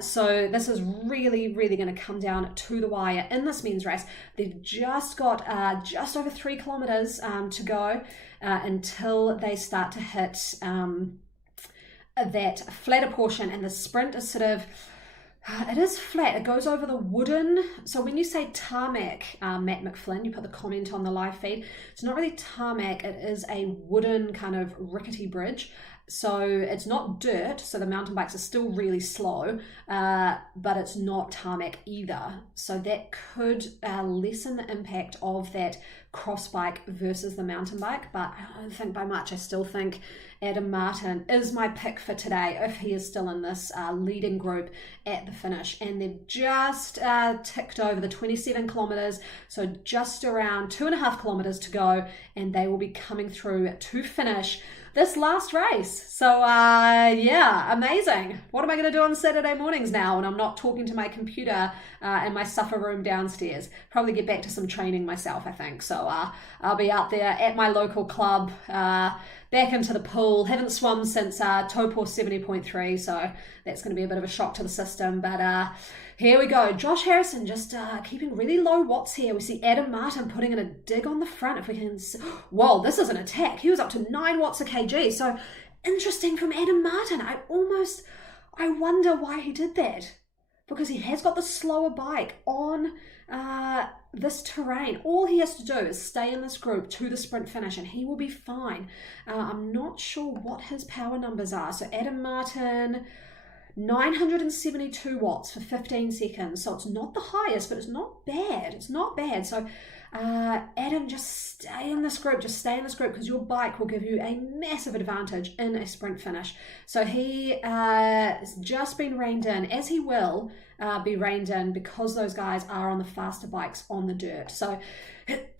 So this is really, really going to come down to the wire in this men's race. They've just got just over 3 kilometers to go until they start to hit that flatter portion, and the sprint is sort of... It is flat. It goes over the wooden. So when you say tarmac, Matt McFlynn, you put the comment on the live feed. It's not really tarmac. It is a wooden kind of rickety bridge. So it's not dirt. So the mountain bikes are still really slow, but it's not tarmac either. So that could lessen the impact of that cross bike versus the mountain bike, but I don't think by much. I still think Adam Martin is my pick for today if he is still in this leading group at the finish. And they've just ticked over the 27 kilometers, so just around 2.5 kilometers to go, and they will be coming through to finish this last race. So yeah, amazing. What am I going to do on Saturday mornings now when I'm not talking to my computer in my suffer room downstairs? Probably get back to some training myself, I think. So I'll be out there at my local club, back into the pool. Haven't swum since Taupo 70.3, so that's going to be a bit of a shock to the system. But here we go. Josh Harrison just keeping really low watts here. We see Adam Martin putting in a dig on the front. If we can... Whoa, this is an attack. He was up to 9 watts a kg. So interesting from Adam Martin. I wonder why he did that. Because he has got the slower bike on this terrain. All he has to do is stay in this group to the sprint finish and he will be fine. I'm not sure what his power numbers are. So Adam Martin... 972 watts for 15 seconds. So it's not the highest, but it's not bad. It's not bad. So Adam, just stay in this group. Just stay in this group because your bike will give you a massive advantage in a sprint finish. So he has just been reined in, as he will be reined in because those guys are on the faster bikes on the dirt. So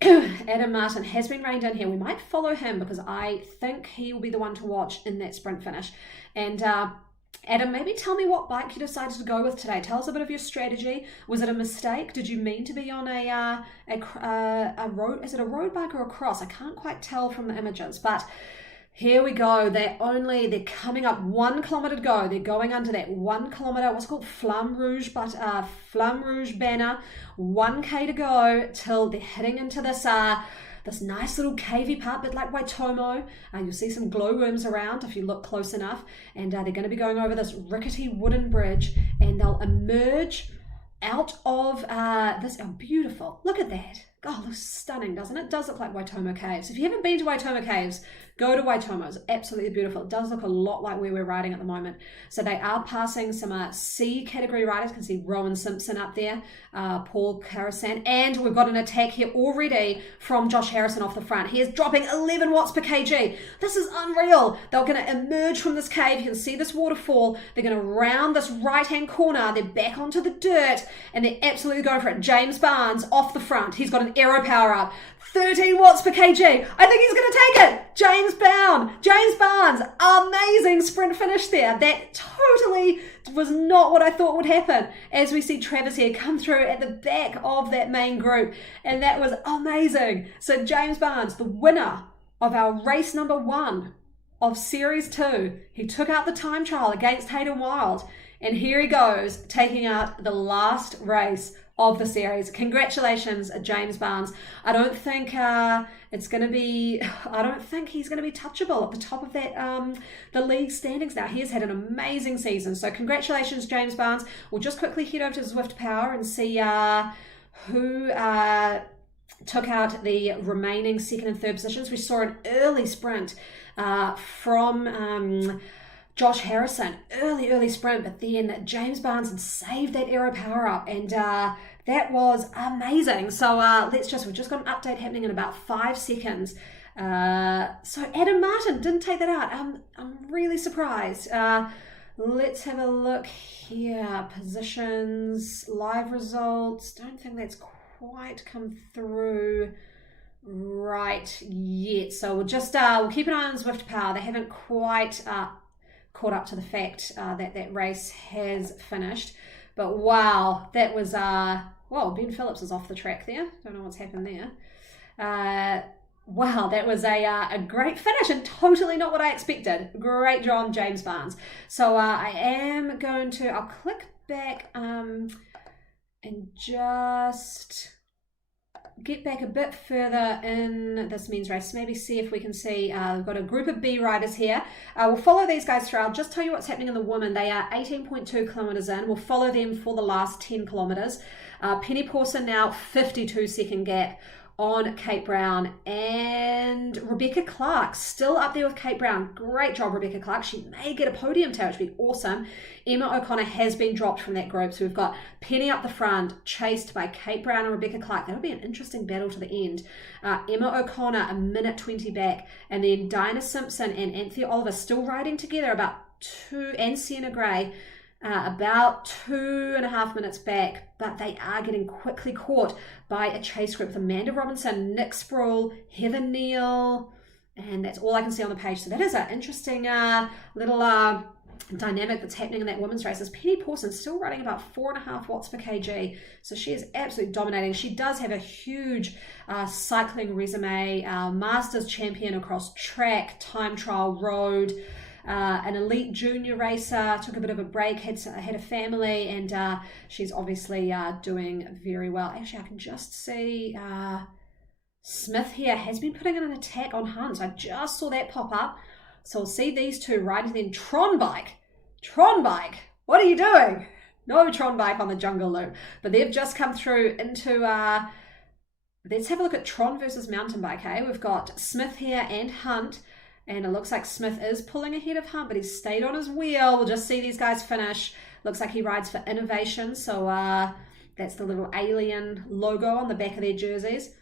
Adam Martin has been reined in here. We might follow him because I think he will be the one to watch in that sprint finish. And Adam, maybe tell me what bike you decided to go with today. Tell us a bit of your strategy. Was it a mistake? Did you mean to be on a road? Is it a road bike or a cross? I can't quite tell from the images, but here we go. They're coming up 1 kilometer to go. They're going under that 1 kilometer, what's called Flamme Rouge, but Flamme Rouge banner. 1K to go till they're heading into this nice little cavey part, bit like Waitomo. You'll see some glowworms around if you look close enough. And they're going to be going over this rickety wooden bridge and they'll emerge out of this. Oh, beautiful. Look at that. God, looks stunning, doesn't it? It does look like Waitomo Caves. If you haven't been to Waitomo Caves, go to Waitomo. It's absolutely beautiful. It does look a lot like where we're riding at the moment. So they are passing some C category riders. You can see Rowan Simpson up there, Paul Carasan, and we've got an attack here already from Josh Harrison off the front. He is dropping 11 watts per kg. This is unreal. They're going to emerge from this cave. You can see this waterfall. They're going to round this right-hand corner. They're back onto the dirt, and they're absolutely going for it. James Barnes off the front. He's got an aero power up. 13 watts per kg. I think he's going to take it. James Barnes, amazing sprint finish there. That totally was not what I thought would happen. As we see Travis here come through at the back of that main group, and that was amazing. So James Barnes, the winner of our race number 1 of Series 2. He took out the time trial against Hayden Wild, and here he goes, taking out the last race of the series. Congratulations, James Barnes. I don't think he's going to be touchable at the top of that the league standings now. He has had an amazing season. So congratulations, James Barnes. We'll just quickly head over to Zwift Power and see who took out the remaining second and third positions. We saw an early sprint from Josh Harrison, early sprint, but then James Barnes had saved that aero power up, and that was amazing. So we've just got an update happening in about 5 seconds. So Adam Martin didn't take that out. I'm really surprised. Let's have a look here. Positions, live results. Don't think that's quite come through right yet. So we'll keep an eye on Zwift Power. They haven't quite caught up to the fact that race has finished. But wow, that was Ben Phillips is off the track there. Don't know what's happened there. Wow, that was a great finish and totally not what I expected. Great job, James Barnes. So I'll click back and just get back a bit further in this men's race. Maybe see if we can see, we've got a group of B riders here. We'll follow these guys through. I'll just tell you what's happening in the women. They are 18.2 kilometers in. We'll follow them for the last 10 kilometers. Penny Pawson now 52 second gap on Kate Brown. And Rebecca Clark, still up there with Kate Brown. Great job, Rebecca Clark. She may get a podium tail, which would be awesome. Emma O'Connor has been dropped from that group. So we've got Penny up the front, chased by Kate Brown and Rebecca Clark. That'll be an interesting battle to the end. Emma O'Connor, a minute 20 back. And then Dinah Simpson and Anthea Oliver still riding together about and Sienna Gray, about 2.5 minutes back, but they are getting quickly caught by a chase group with Amanda Robinson, Nick Sproul, Heather Neal, and that's all I can see on the page. So that is an interesting little dynamic that's happening in that women's race. Is Penny Pawson still running about 4.5 watts per kg, so she is absolutely dominating. She does have a huge cycling resume, Masters champion across track, time trial, road, an elite junior racer, took a bit of a break, had a family, and she's obviously doing very well. Actually, I can just see Smith here has been putting in an attack on Hunt. I just saw that pop up. So we'll see these two riding. Then Tron Bike, what are you doing? No Tron Bike on the Jungle Loop, but they've just come through into let's have a look at Tron versus mountain bike. We've got Smith here and Hunt. And it looks like Smith is pulling ahead of Hunt, but he's stayed on his wheel. We'll just see these guys finish. Looks like he rides for Innovation. So that's the little alien logo on the back of their jerseys.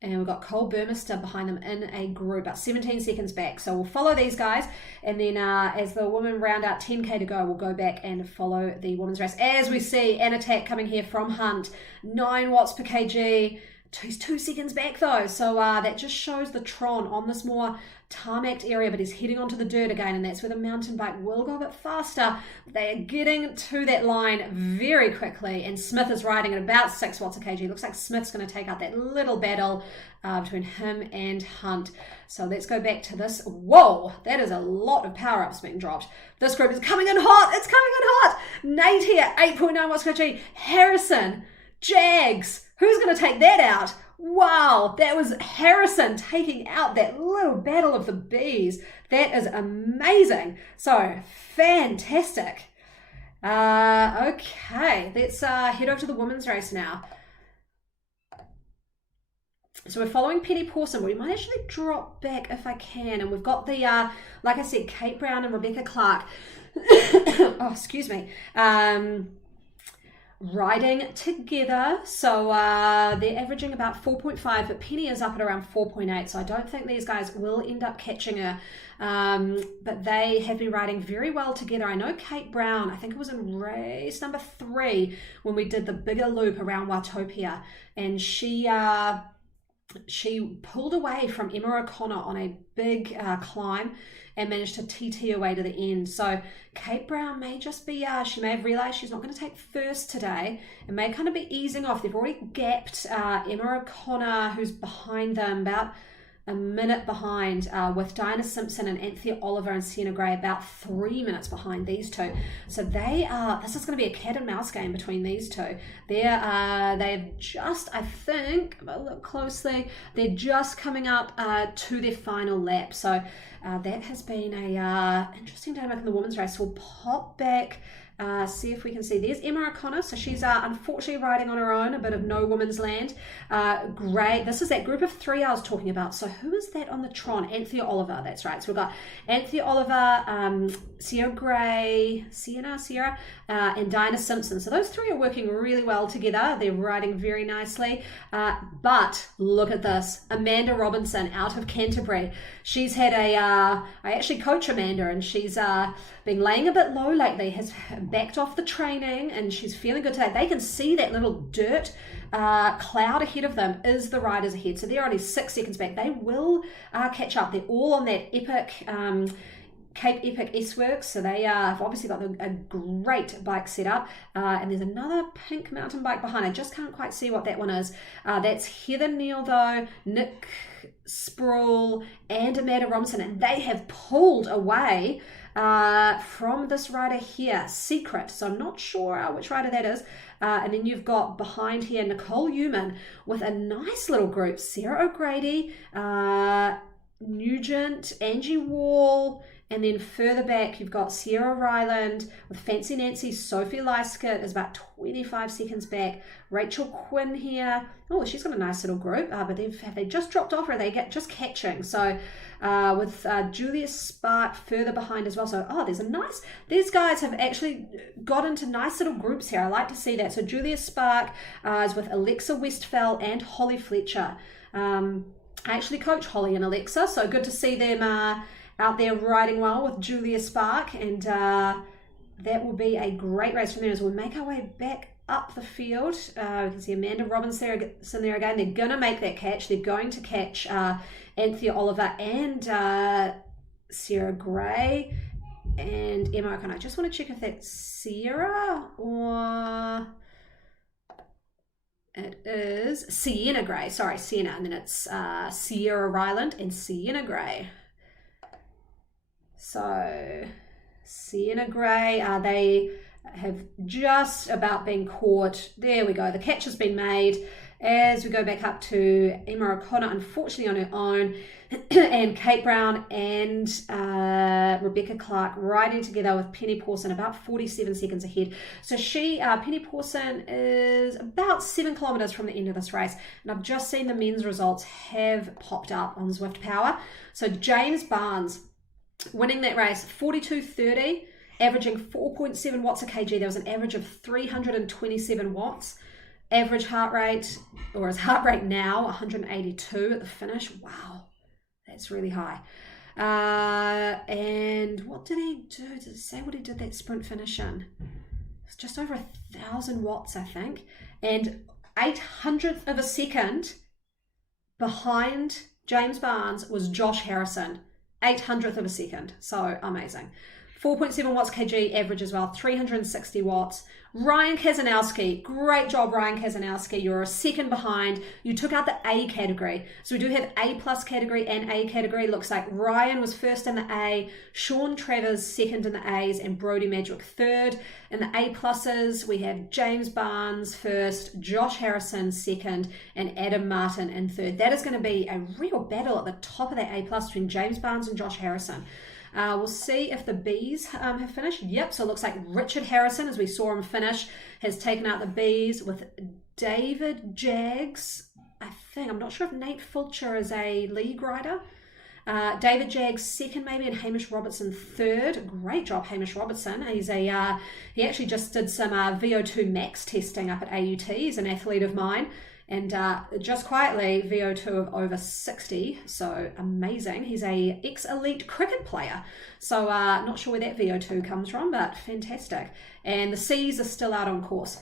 And we've got Cole Burmester behind them in a group, about 17 seconds back. So we'll follow these guys. And then as the women round out 10K to go, we'll go back and follow the women's race. As we see an attack coming here from Hunt, 9 watts per kg. He's 2 seconds back though, so that just shows the Tron on this more tarmacked area, but he's heading onto the dirt again, and that's where the mountain bike will go a bit faster. They are getting to that line very quickly, and Smith is riding at about 6 watts a kg. Looks like Smith's going to take out that little battle between him and Hunt. So let's go back to this. Whoa, that is a lot of power-ups being dropped. This group is coming in hot. It's coming in hot. Nate here, 8.9 watts per kg. Harrison, Jags. Who's going to take that out? Wow, that was Harrison taking out that little battle of the bees. That is amazing. So, fantastic. Okay, let's head over to the women's race now. So we're following Penny Pawson, but we might actually drop back if I can. And we've got the, like I said, Kate Brown and Rebecca Clark. Oh, excuse me. Riding together, so they're averaging about 4.5, but Penny is up at around 4.8, so I don't think these guys will end up catching her, but they have been riding very well together. I know Kate Brown, I think it was in race number 3 when we did the bigger loop around Watopia, and she pulled away from Emma O'Connor on a big climb and managed to TT away to the end. So Kate Brown may just be, she may have realised she's not going to take first today and may kind of be easing off. They've already gapped Emma O'Connor, who's behind them, about a minute behind, with Dinah Simpson and Anthea Oliver and Sienna Gray about 3 minutes behind these two. So they are, this is going to be a cat and mouse game between these two. They've just, I think, if I look closely, they're just coming up to their final lap. So that has been a interesting dynamic in the women's race. We'll pop back, see if we can see. There's Emma O'Connor, so she's unfortunately riding on her own, a bit of no women's land. Great, this is that group of 3 I was talking about. So who is that on the Tron? Anthea Oliver, that's right. So we've got Anthea Oliver, Sierra Gray, Sierra, and Dinah Simpson. So those 3 are working really well together. They're riding very nicely. But look at this, Amanda Robinson out of Canterbury. She's had I actually coach Amanda, and she's been laying a bit low lately, has backed off the training, and she's feeling good today. They can see that little dirt cloud ahead of them is the riders ahead. So they're only 6 seconds back. They will catch up. They're all on that epic Cape Epic S-Works, so they have obviously got a great bike setup, and there's another pink mountain bike behind. I just can't quite see what that one is. That's Heather Neal though, Nick Sproul, and Amanda Robinson, and they have pulled away from this rider here, Secret. So I'm not sure which rider that is. And then you've got behind here Nicole Human with a nice little group, Sarah O'Grady, Nugent, Angie Wall, and then further back you've got Sierra Ryland with Fancy Nancy. Sophie Lyskett is about 25 seconds back. Rachel Quinn here. Oh, she's got a nice little group, but have they just dropped off or are they just catching? So with Julia Spark further behind as well. So, these guys have actually got into nice little groups here. I like to see that. So Julia Spark is with Alexa Westphal and Holly Fletcher. I actually coach Holly and Alexa, so good to see them out there riding well with Julia Spark, and that will be a great race from there as we make our way back up the field. We can see Amanda Robinson there again. They're going to make that catch. They're going to catch Anthea Oliver and Sarah Gray and Emma O'Connor. I just want to check if that's Sierra or... It is Sienna Gray. Sorry, Sienna. And then it's Sierra Ryland and Sienna Gray. So, Sienna Gray, they have just about been caught. There we go. The catch has been made. As we go back up to Emma O'Connor, unfortunately on her own, and Kate Brown and Rebecca Clark riding together with Penny Pawson about 47 seconds ahead. So Penny Pawson is about 7 kilometers from the end of this race, and I've just seen the men's results have popped up on Zwift Power. So James Barnes winning that race, 42.30, averaging 4.7 watts a kg. There was an average of 327 watts. Average heart rate, or his heart rate now, 182 at the finish. Wow, that's really high. And what did he do? Did it say what he did that sprint finish in? It's just over 1,000 watts, I think. And 800th of a second behind James Barnes was Josh Harrison. 800th of a second. So amazing. 4.7 watts kg average as well, 360 watts. Ryan Kazanowski, great job, Ryan Kazanowski. You're a second behind. You took out the A category. So we do have A plus category and A category. Looks like Ryan was first in the A, Sean Travers second in the A's, and Brody Madrick third. In the A pluses, we have James Barnes first, Josh Harrison second, and Adam Martin in third. That is going to be a real battle at the top of that A plus between James Barnes and Josh Harrison. We'll see if the Bs have finished. Yep, so it looks like Richard Harrison, as we saw him finish, has taken out the Bs with David Jaggs. I'm not sure if Nate Fulcher is a league rider. David Jaggs second maybe, and Hamish Robertson third. Great job, Hamish Robertson. He actually just did some VO2 max testing up at AUT. He's an athlete of mine. And just quietly, VO2 of over 60, so amazing. He's a ex-elite cricket player, so not sure where that VO2 comes from, but fantastic. And the C's are still out on course.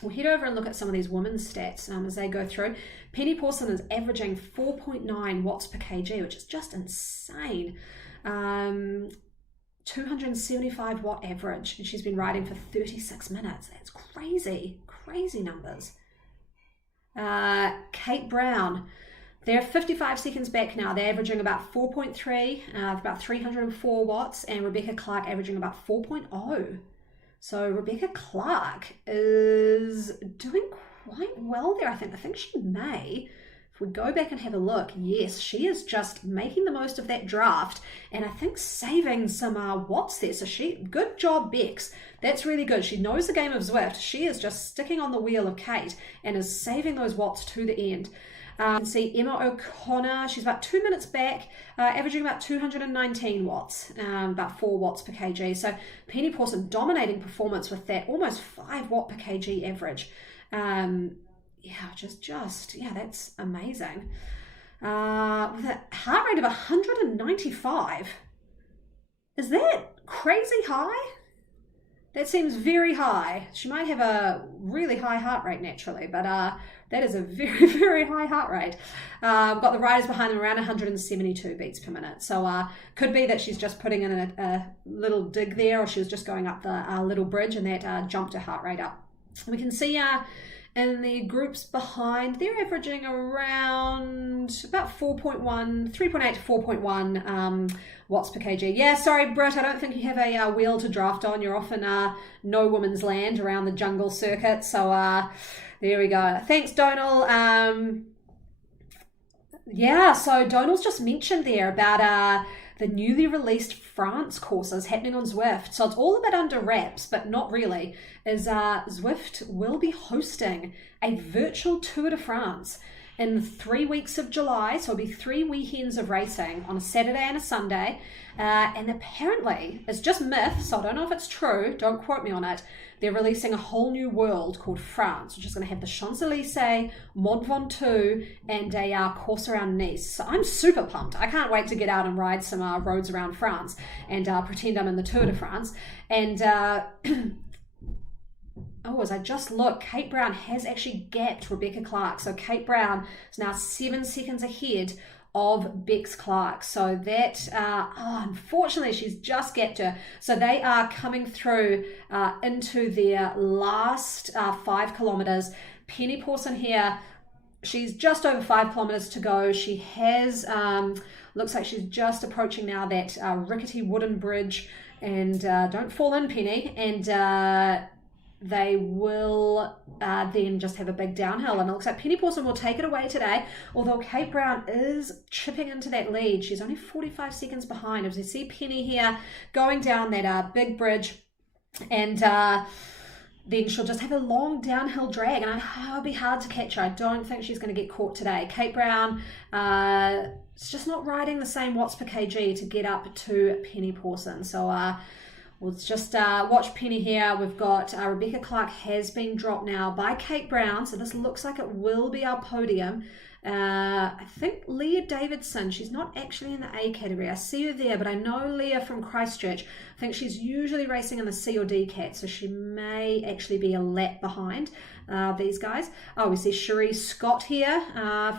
We'll head over and look at some of these women's stats as they go through. Penny Pawson is averaging 4.9 watts per kg, which is just insane. 275 watt average, and she's been riding for 36 minutes. That's crazy, crazy numbers. Kate Brown, they're 55 seconds back now. They're averaging about 4.3, about 304 watts, and Rebecca Clark averaging about 4.0. So Rebecca Clark is doing quite well there, I think. I think she may, if we go back and have a look, yes, she is just making the most of that draft, and I think saving some watts there. So good job, Bex. That's really good. She knows the game of Zwift. She is just sticking on the wheel of Kate and is saving those watts to the end. You can see Emma O'Connor, she's about 2 minutes back, averaging about 219 watts, about 4 watts per kg. So Penny Pawson dominating performance with that almost 5 watt per kg average. That's amazing. With a heart rate of 195. Is that crazy high? That seems very high. She might have a really high heart rate naturally, but that is a very, very high heart rate. We've got the riders behind them around 172 beats per minute. So could be that she's just putting in a little dig there, or she was just going up the little bridge, and that jumped her heart rate up. We can see in the groups behind, they're averaging around about 3.8 to 4.1 watts per kg. Yeah, sorry, Britt, I don't think you have a wheel to draft on. You're off in no woman's land around the jungle circuit. So there we go. Thanks, Donal. Yeah, so Donald's just mentioned there about the newly released France courses happening on Zwift. So it's all a bit under wraps, but not really. Is Zwift will be hosting a virtual Tour de France in 3 weeks of July. So it'll be 3 weekends of racing on a Saturday and a Sunday. And apparently, it's just myth, so I don't know if it's true, don't quote me on it. They're releasing a whole new world called France, which is going to have the Champs-Élysées, Mont Ventoux, and a course around Nice. So I'm super pumped. I can't wait to get out and ride some roads around France and pretend I'm in the Tour de France. And oh, as I just look, Kate Brown has actually gapped Rebecca Clark. So Kate Brown is now 7 seconds ahead of Bex Clark. So that, unfortunately, she's just gapped her. So they are coming through into their last 5 kilometers. Penny Pawson here, she's just over 5 kilometers to go. She has, looks like she's just approaching now that rickety wooden bridge. And don't fall in, Penny. And they will then just have a big downhill, and it looks like Penny Pawson will take it away today, although Kate Brown is chipping into that lead. She's only 45 seconds behind. As you see Penny here going down that big bridge, and then she'll just have a long downhill drag, and it'll be hard to catch her. I don't think she's going to get caught today. Kate Brown is just not riding the same watts per kg to get up to Penny Pawson. So we'll just watch Penny here. We've got Rebecca Clark has been dropped now by Kate Brown. So this looks like it will be our podium. I think Leah Davidson, she's not actually in the A category. I see her there, but I know Leah from Christchurch. I think she's usually racing in the C or D cat, so she may actually be a lap behind these guys. Oh, we see Cherie Scott here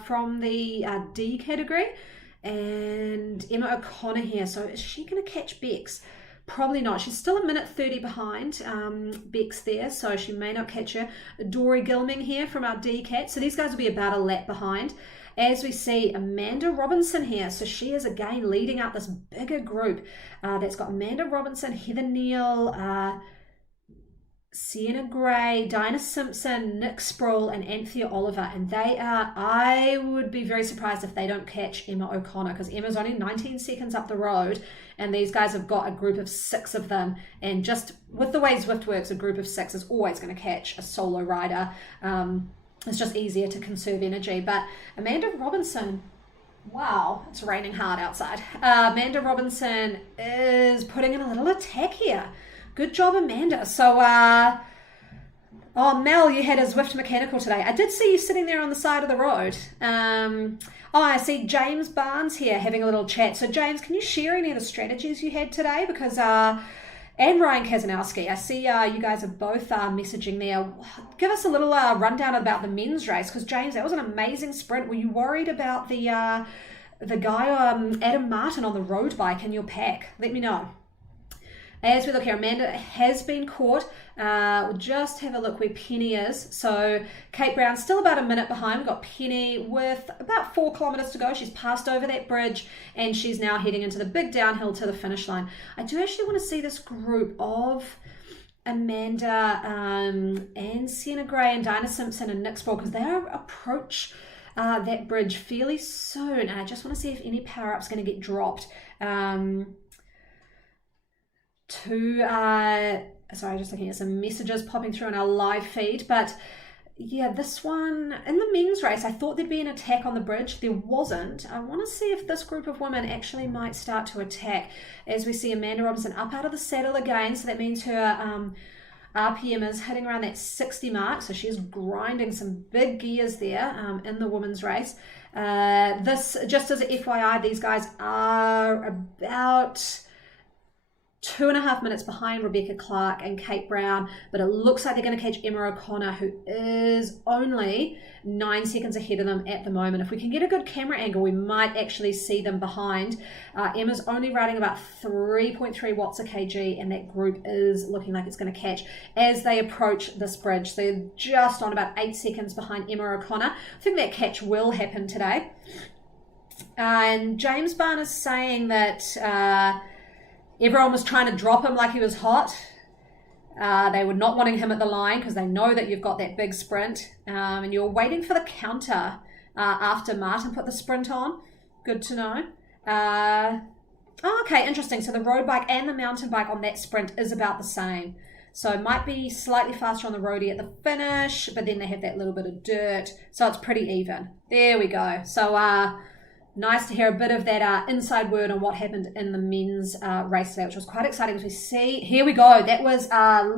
from the D category, and Emma O'Connor here. So is she going to catch Bex? Probably not. She's still a minute 30 behind Bex there, so she may not catch her. Dory Gilming here from our D-Cat. So these guys will be about a lap behind. As we see Amanda Robinson here. So she is again leading out this bigger group that's got Amanda Robinson, Heather Neal, Sienna Gray, Dinah Simpson, Nick Sproul, and Anthea Oliver. And they are, I would be very surprised if they don't catch Emma O'Connor, because Emma's only 19 seconds up the road, and these guys have got a group of 6 of them. And just with the way Zwift works, a group of 6 is always going to catch a solo rider. It's just easier to conserve energy. But Amanda Robinson, wow, it's raining hard outside. Amanda Robinson is putting in a little attack here. Good job, Amanda. So, oh, Mel, you had a Zwift mechanical today. I did see you sitting there on the side of the road. Oh, I see James Barnes here having a little chat. So, James, can you share any of the strategies you had today? Because, and Ryan Kazanowski, I see you guys are both messaging there. Give us a little rundown about the men's race, because, James, that was an amazing sprint. Were you worried about the guy, Adam Martin, on the road bike in your pack? Let me know. As we look here, Amanda has been caught. We'll just have a look where Penny is. So Kate Brown still about a minute behind. We've got Penny with about 4 kilometers to go. She's passed over that bridge, and she's now heading into the big downhill to the finish line. I do actually want to see this group of Amanda and Sienna Gray and Dinah Simpson and Nick Sproul, because they approach that bridge fairly soon. And I just want to see if any power-up's going to get dropped. Sorry, just looking at some messages popping through on our live feed. But yeah, this one in the men's race, I thought there'd be an attack on the bridge. There wasn't. I want to see if this group of women actually might start to attack. As we see Amanda Robinson up out of the saddle again, so that means her RPM is hitting around that 60 mark, so she's grinding some big gears there in the women's race. This, just as an FYI, these guys are about 2.5 minutes behind Rebecca Clark and Kate Brown, but it looks like they're going to catch Emma O'Connor, who is only 9 seconds ahead of them at the moment. If we can get a good camera angle, we might actually see them behind. Emma's only riding about 3.3 watts a kg, and that group is looking like it's going to catch as they approach this bridge. So they're just on about 8 seconds behind Emma O'Connor. I think that catch will happen today. And James Barnes is saying that everyone was trying to drop him like he was hot. They were not wanting him at the line because they know that you've got that big sprint, and you're waiting for the counter after Martin put the sprint on. Good to know. Okay, interesting. So the road bike and the mountain bike on that sprint is about the same. So it might be slightly faster on the roadie at the finish, but then they have that little bit of dirt. So it's pretty even. There we go. So nice to hear a bit of that inside word on what happened in the men's race today, which was quite exciting as we see. Here we go. That was,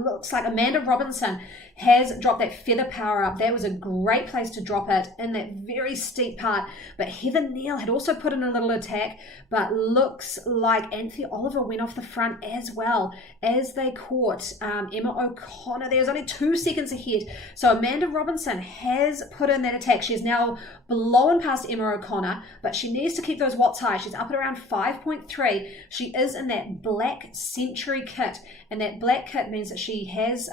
looks like Amanda Robinson has dropped that feather power up. That was a great place to drop it in that very steep part. But Heather Neal had also put in a little attack, but looks like Anthea Oliver went off the front as well as they caught Emma O'Connor. There was only 2 seconds ahead. So Amanda Robinson has put in that attack. She is now blown past Emma O'Connor, but she needs to keep those watts high. She's up at around 5.3. She is in that black Century kit, and that black kit means that she has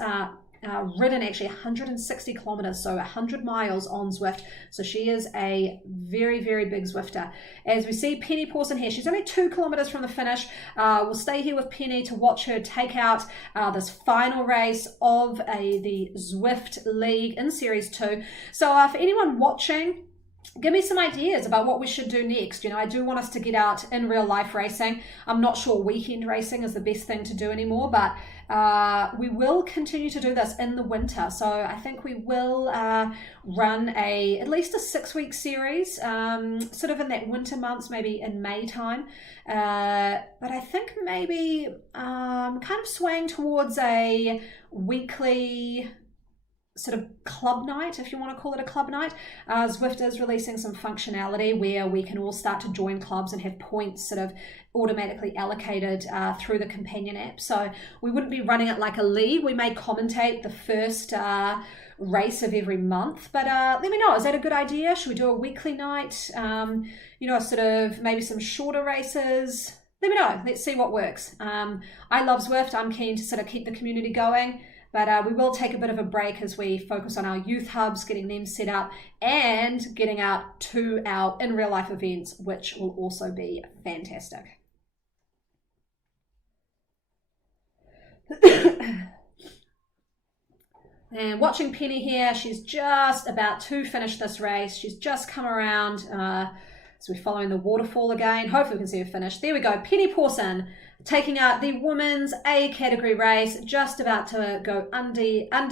ridden actually 160 kilometers, so 100 miles on Zwift. So she is a very, very big Zwifter. As we see Penny Pawson here, she's only 2 kilometers from the finish. We'll stay here with Penny to watch her take out this final race of the Zwift League in Series 2. So for anyone watching, give me some ideas about what we should do next. You know, I do want us to get out in real life racing. I'm not sure weekend racing is the best thing to do anymore, but we will continue to do this in the winter. So I think we will run at least a 6-week series, sort of in that winter months, maybe in May time. But I think maybe kind of swaying towards a weekly sort of club night, if you want to call it a club night. Zwift is releasing some functionality where we can all start to join clubs and have points sort of automatically allocated through the companion app. So we wouldn't be running it like a league. We may commentate the first race of every month, but let me know, is that a good idea? Should we do a weekly night? You know, sort of maybe some shorter races? Let me know. Let's see what works. I love Zwift. I'm keen to sort of keep the community going. But we will take a bit of a break as we focus on our youth hubs, getting them set up, and getting out to our in real life events, which will also be fantastic. And watching Penny here, she's just about to finish this race. She's just come around. So we're following the waterfall again. Hopefully we can see her finish. There we go. Penny Pawson taking out the women's A category race, just about to go under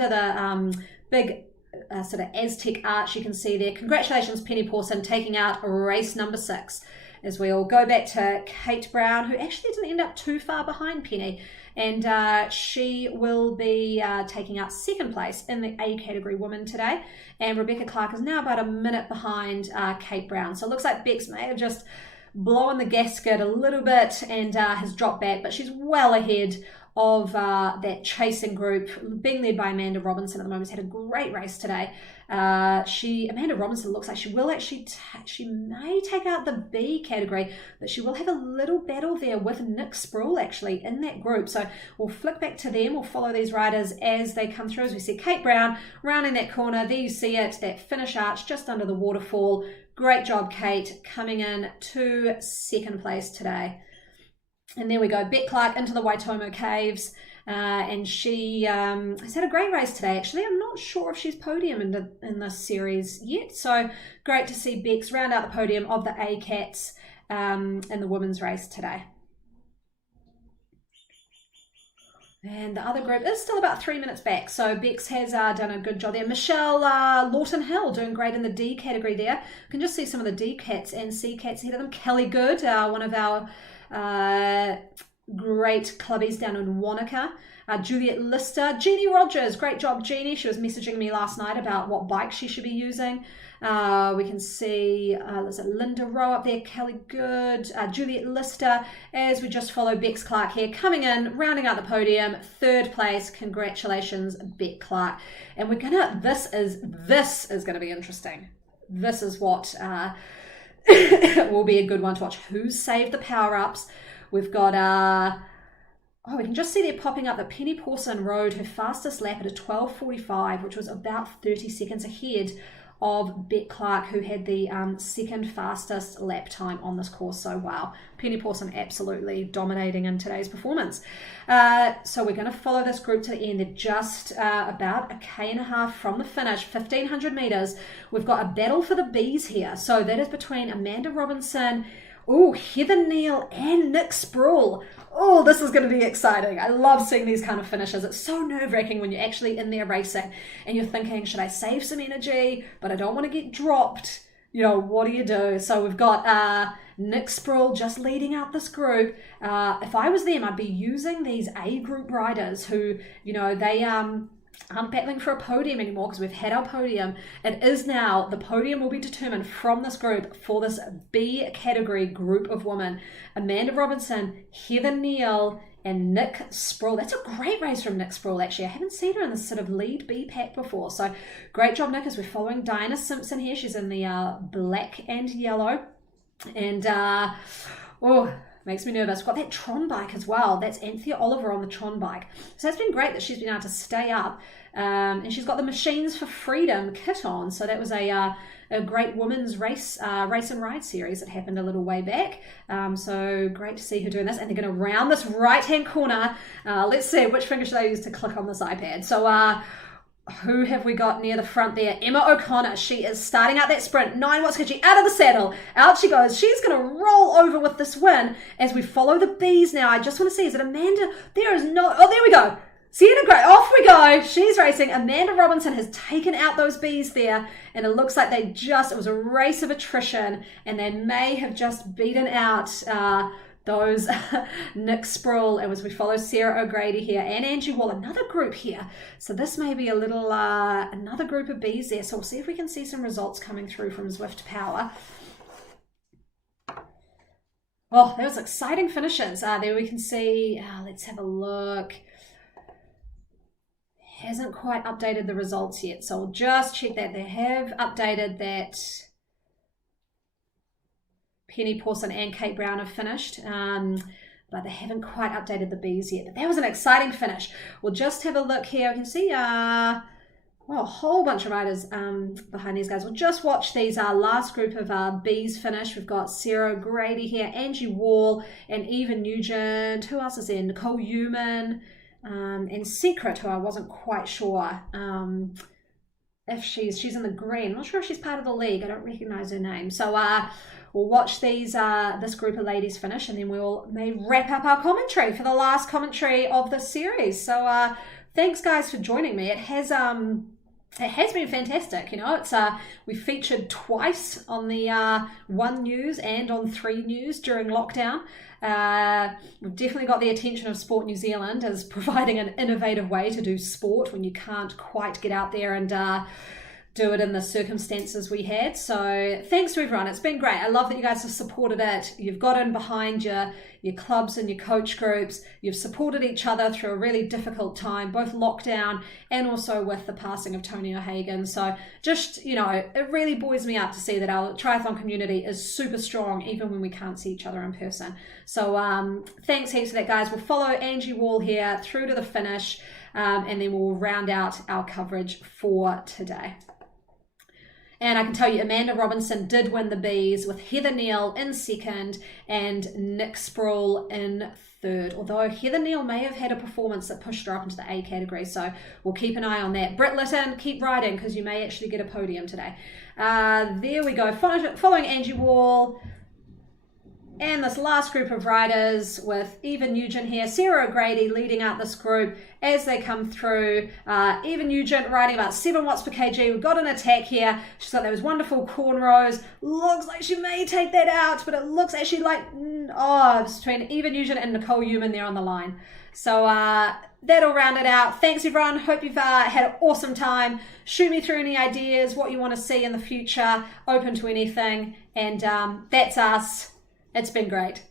the big sort of Aztec arch you can see there. Congratulations, Penny Pawson, taking out race number 6. As we all go back to Kate Brown, who actually didn't end up too far behind Penny. And she will be taking out 2nd place in the A category women today. And Rebecca Clark is now about a minute behind Kate Brown. So it looks like Bex may have just blown the gasket a little bit and has dropped back, but she's well ahead of that chasing group being led by Amanda Robinson at the moment. She's had a great race today. Amanda Robinson looks like she will actually, she may take out the B category, but she will have a little battle there with Nick Sproul actually in that group. So we'll flick back to them. We'll follow these riders as they come through. As we see Kate Brown rounding that corner. There you see it, that finish arch just under the waterfall. Great job, Kate, coming in to 2nd place today. And there we go, Beck Clark into the Waitomo Caves. And she has had a great race today, actually. I'm not sure if she's podium in this series yet. So great to see Bex round out the podium of the A-Cats in the women's race today. And the other group is still about 3 minutes back. So Bex has done a good job there. Michelle Lawton-Hill doing great in the D category there. You can just see some of the D cats and C cats ahead of them. Kelly Good, one of our great clubbies down in Wanaka. Juliet Lister. Jeannie Rogers, great job, Jeannie. She was messaging me last night about what bike she should be using. We can see there's Linda Rowe up there, Kelly Good, Juliet Lister, as we just follow Bex Clark here, coming in, rounding out the podium, 3rd place. Congratulations, Beck Clark. And we're gonna, this is gonna be interesting. This is what will be a good one to watch. Who saved the power-ups? We've got we can just see there popping up that Penny Pawson rode her fastest lap at a 12:45, which was about 30 seconds ahead of Beck Clark, who had the second fastest lap time on this course. So wow, Penny Pawson absolutely dominating in today's performance. So we're going to follow this group to the end. They're just about a K&a-half from the finish, 1,500 meters. We've got a battle for the Bs here. So that is between Amanda Robinson, Heather Neal, and Nick Sproul. Oh, this is going to be exciting. I love seeing these kind of finishes. It's so nerve-wracking when you're actually in there racing and you're thinking, should I save some energy, but I don't want to get dropped? You know, what do you do? So we've got Nick Sproul just leading out this group. If I was them, I'd be using these A group riders who, you know, they aren't battling for a podium anymore because we've had our podium. It is now, the podium will be determined from this group for this B category group of women. Amanda Robinson, Heather Neal, and Nick Sproul. That's a great race from Nick Sproul, actually. I haven't seen her in this sort of lead B pack before. So great job, Nick, as we're following Diana Simpson here. She's in the black and yellow. And, makes me nervous. We've got that Tron bike as well. That's Anthea Oliver on the Tron bike. So it's been great that she's been able to stay up. And she's got the Machines for Freedom kit on. So that was a great women's race and ride series that happened a little way back. So great to see her doing this. And they're going to round this right-hand corner. Let's see, which finger should I use to click on this iPad? So who have we got near the front there? Emma O'Connor. She is starting out that sprint. 9 watts Kiji out of the saddle. Out she goes. She's going to roll over with this win as we follow the Bs now. I just want to see, is it Amanda? There is no... Oh, there we go. Sienna Gray. Off we go. She's racing. Amanda Robinson has taken out those Bs there, and it looks like it was a race of attrition, and they may have just beaten out... those Nick Sproul, and as we follow Sarah O'Grady here and Angie Wall, another group here. So this may be a little, another group of Bs there. So we'll see if we can see some results coming through from Zwift Power. Oh, there was exciting finishes. There we can see, let's have a look. Hasn't quite updated the results yet. So we'll just check that. They have updated that Penny Pawson and Kate Brown have finished, but they haven't quite updated the Bs yet. But that was an exciting finish. We'll just have a look here. We can see a whole bunch of riders behind these guys. We'll just watch these last group of Bs finish. We've got Sarah Grady here, Angie Wall, and Eva Nugent. Who else is there? Nicole Human, and Secret, who I wasn't quite sure if she's in the green. I'm not sure if she's part of the league. I don't recognize her name. So we'll watch this group of ladies finish, and then may wrap up our commentary for the last commentary of the series. So thanks, guys, for joining me. It has been fantastic. You know, it's we featured twice on the One News and on 3 News during lockdown. We've definitely got the attention of Sport New Zealand as providing an innovative way to do sport when you can't quite get out there and do it in the circumstances we had. So thanks to everyone. It's been great. I love that you guys have supported it. You've got in behind your clubs and your coach groups. You've supported each other through a really difficult time, both lockdown and also with the passing of Tony O'Hagan. So just, you know, it really buoys me up to see that our triathlon community is super strong even when we can't see each other in person. So thanks heaps for that, guys. We'll follow Angie Wall here through to the finish, and then we'll round out our coverage for today. And I can tell you, Amanda Robinson did win the Bs with Heather Neal in second and Nick Sproul in third. Although Heather Neal may have had a performance that pushed her up into the A category. So we'll keep an eye on that. Britt Litton, keep riding because you may actually get a podium today. There we go. Following Angie Wall. And this last group of riders with Eva Nugent here, Sarah O'Grady leading out this group as they come through. Eva Nugent riding about 7 watts per kg. We've got an attack here. She's got those wonderful cornrows. Looks like she may take that out, but it looks actually like, it's between Eva Nugent and Nicole Human there on the line. So that'll round it out. Thanks, everyone. Hope you've had an awesome time. Shoot me through any ideas, what you want to see in the future. Open to anything. And that's us. It's been great.